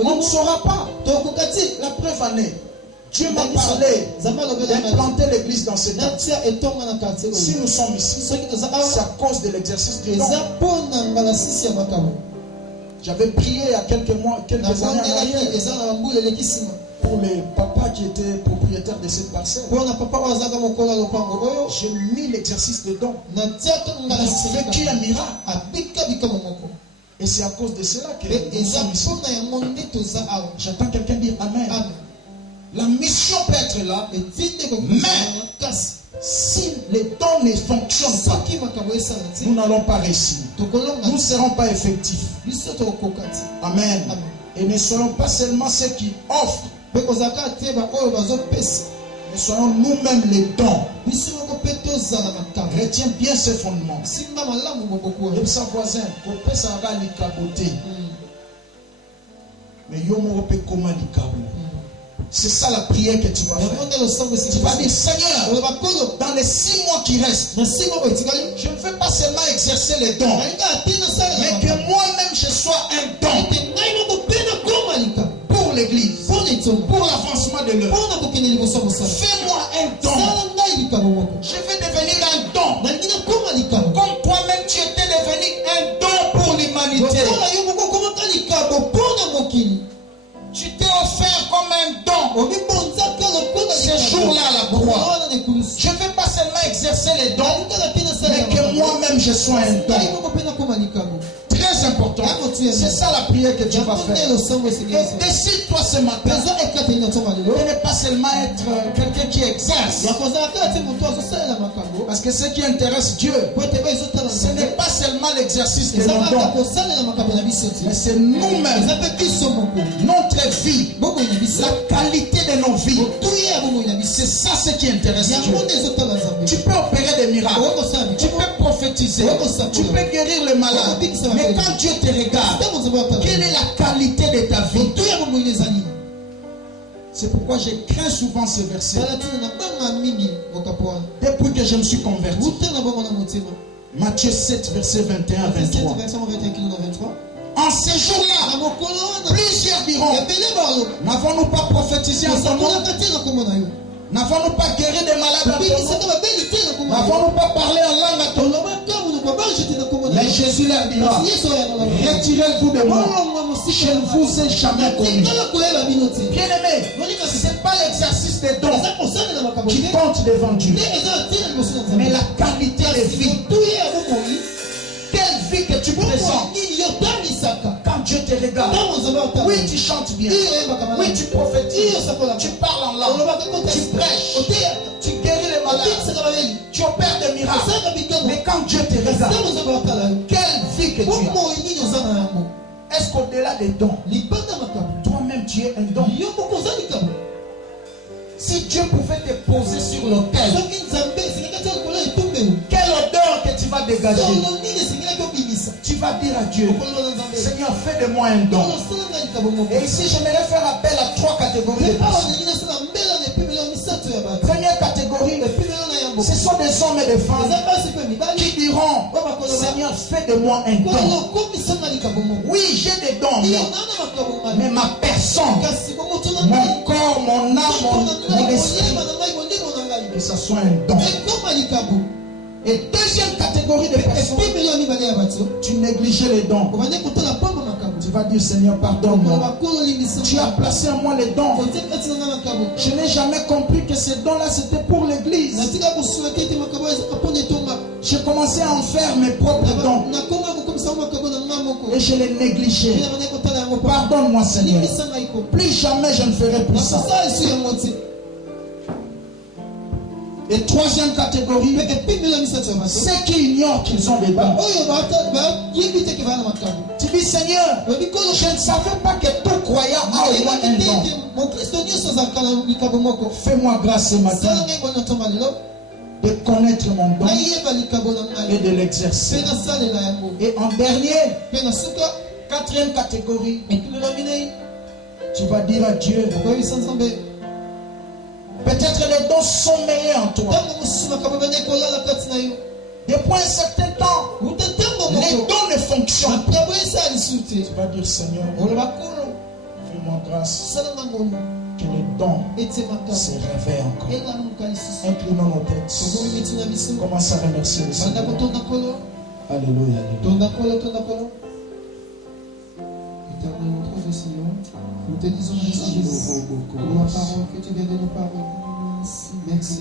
on ne saura pas. La preuve en est, Dieu m'a parlé d'implanter l'église dans ce temps. Si nous sommes ici, c'est à cause de l'exercice du don. J'avais prié il y a quelques années en arrière pour les papas qui étaient propriétaires de cette parcelle. J'ai mis l'exercice de don. J'ai vécu un miracle. Et c'est à cause de cela que nous sommes ici. J'attends quelqu'un dire amen. La mission peut être là, mais si les dons ne fonctionnent pas, nous n'allons pas réussir. Nous ne serons pas effectifs. Amen. Et ne soyons pas seulement ceux qui offrent, mais soyons nous-mêmes les dons. Retiens bien ce fondement. Et sa voisin, mais c'est ça la prière que tu vas faire. Tu vas dire, Seigneur, dans les 6 mois qui restent, je ne veux pas seulement exercer les dons, mais que moi-même je sois un don. je sois un don. ngai moko mpe nakoma likambo. Très important. C'est ça la prière que tu vas faire. Et décide-toi ce matin de ne pas seulement être quelqu'un qui exerce. Parce que ce qui intéresse Dieu, ce n'est pas seulement l'exercice de nos dons, mais c'est nous-mêmes, notre vie, la qualité de nos vies. C'est ça ce qui intéresse Dieu. Tu peux opérer des miracles, tu peux prophétiser, tu peux guérir le malade. Mais quand Dieu te regarde, quelle est la qualité de ta vie? C'est pourquoi je crains souvent ce verset. Depuis que je me suis converti. Matthieu 7, verset 21 à 23. En ces jours-là, plusieurs diront, n'avons-nous pas prophétisé en son nom? N'avons-nous pas guéri des malades en ton nom? N'avons-nous pas parlé en langue à ton nom? Mais Jésus leur dira, retirez-vous de moi, je ne vous ai jamais connu. Bien-aimé, ce n'est pas l'exercice des dons qui compte devant Dieu, mais la qualité de vie. Quelle vie que tu présentes quand Dieu te regarde. Oui, tu chantes bien. Oui, tu prophétises. Tu parles en langue. Tu prêches. Tu guéris les malades. Tu opères des miracles. Mais quand Dieu te regarde, quelle vie que tu as? Est-ce qu'au-delà des dons, toi-même tu es un don? Si Dieu pouvait te poser sur l'autel, quelle odeur que tu vas dégager? Tu vas dire à Dieu, Seigneur, fais de moi un don. Et ici, j'aimerais faire appel à 3 catégories de personnes. Première catégorie, ce sont des hommes et des femmes qui diront, Seigneur, fais de moi un don. Oui, j'ai des dons, mais ma personne, mon corps, mon âme, mon esprit, que ça soit un don. Et deuxième catégorie de personnes, tu négligeais les dons. Tu vas dire, Seigneur, pardonne-moi. Tu as placé en moi les dons. Je n'ai jamais compris que ces dons-là, c'était pour l'église. J'ai commencé à en faire mes propres dons. Et je les négligeais. Pardonne-moi, Seigneur. Plus jamais je ne ferai plus ça. Et troisième catégorie, ceux qui ignorent qu'ils ont des dons. Tu dis, Seigneur, je ne savais pas que tout croyant a au moins un don. Fais-moi grâce ce matin de connaître mon don et de l'exercer. Et en dernier, quatrième catégorie, tu vas dire à Dieu, peut-être les dons sont meilleurs en toi. Depuis un certain temps, les dons ne fonctionnent pas. Tu vas dire, Seigneur, fais-moi grâce que les dons se réveillent encore. Inclinons nos têtes. Commence à remercier le Seigneur. Alléluia. Éternel, notre Dieu Seigneur, nous te disons merci pour la parole que tu viens de nous parler. Merci.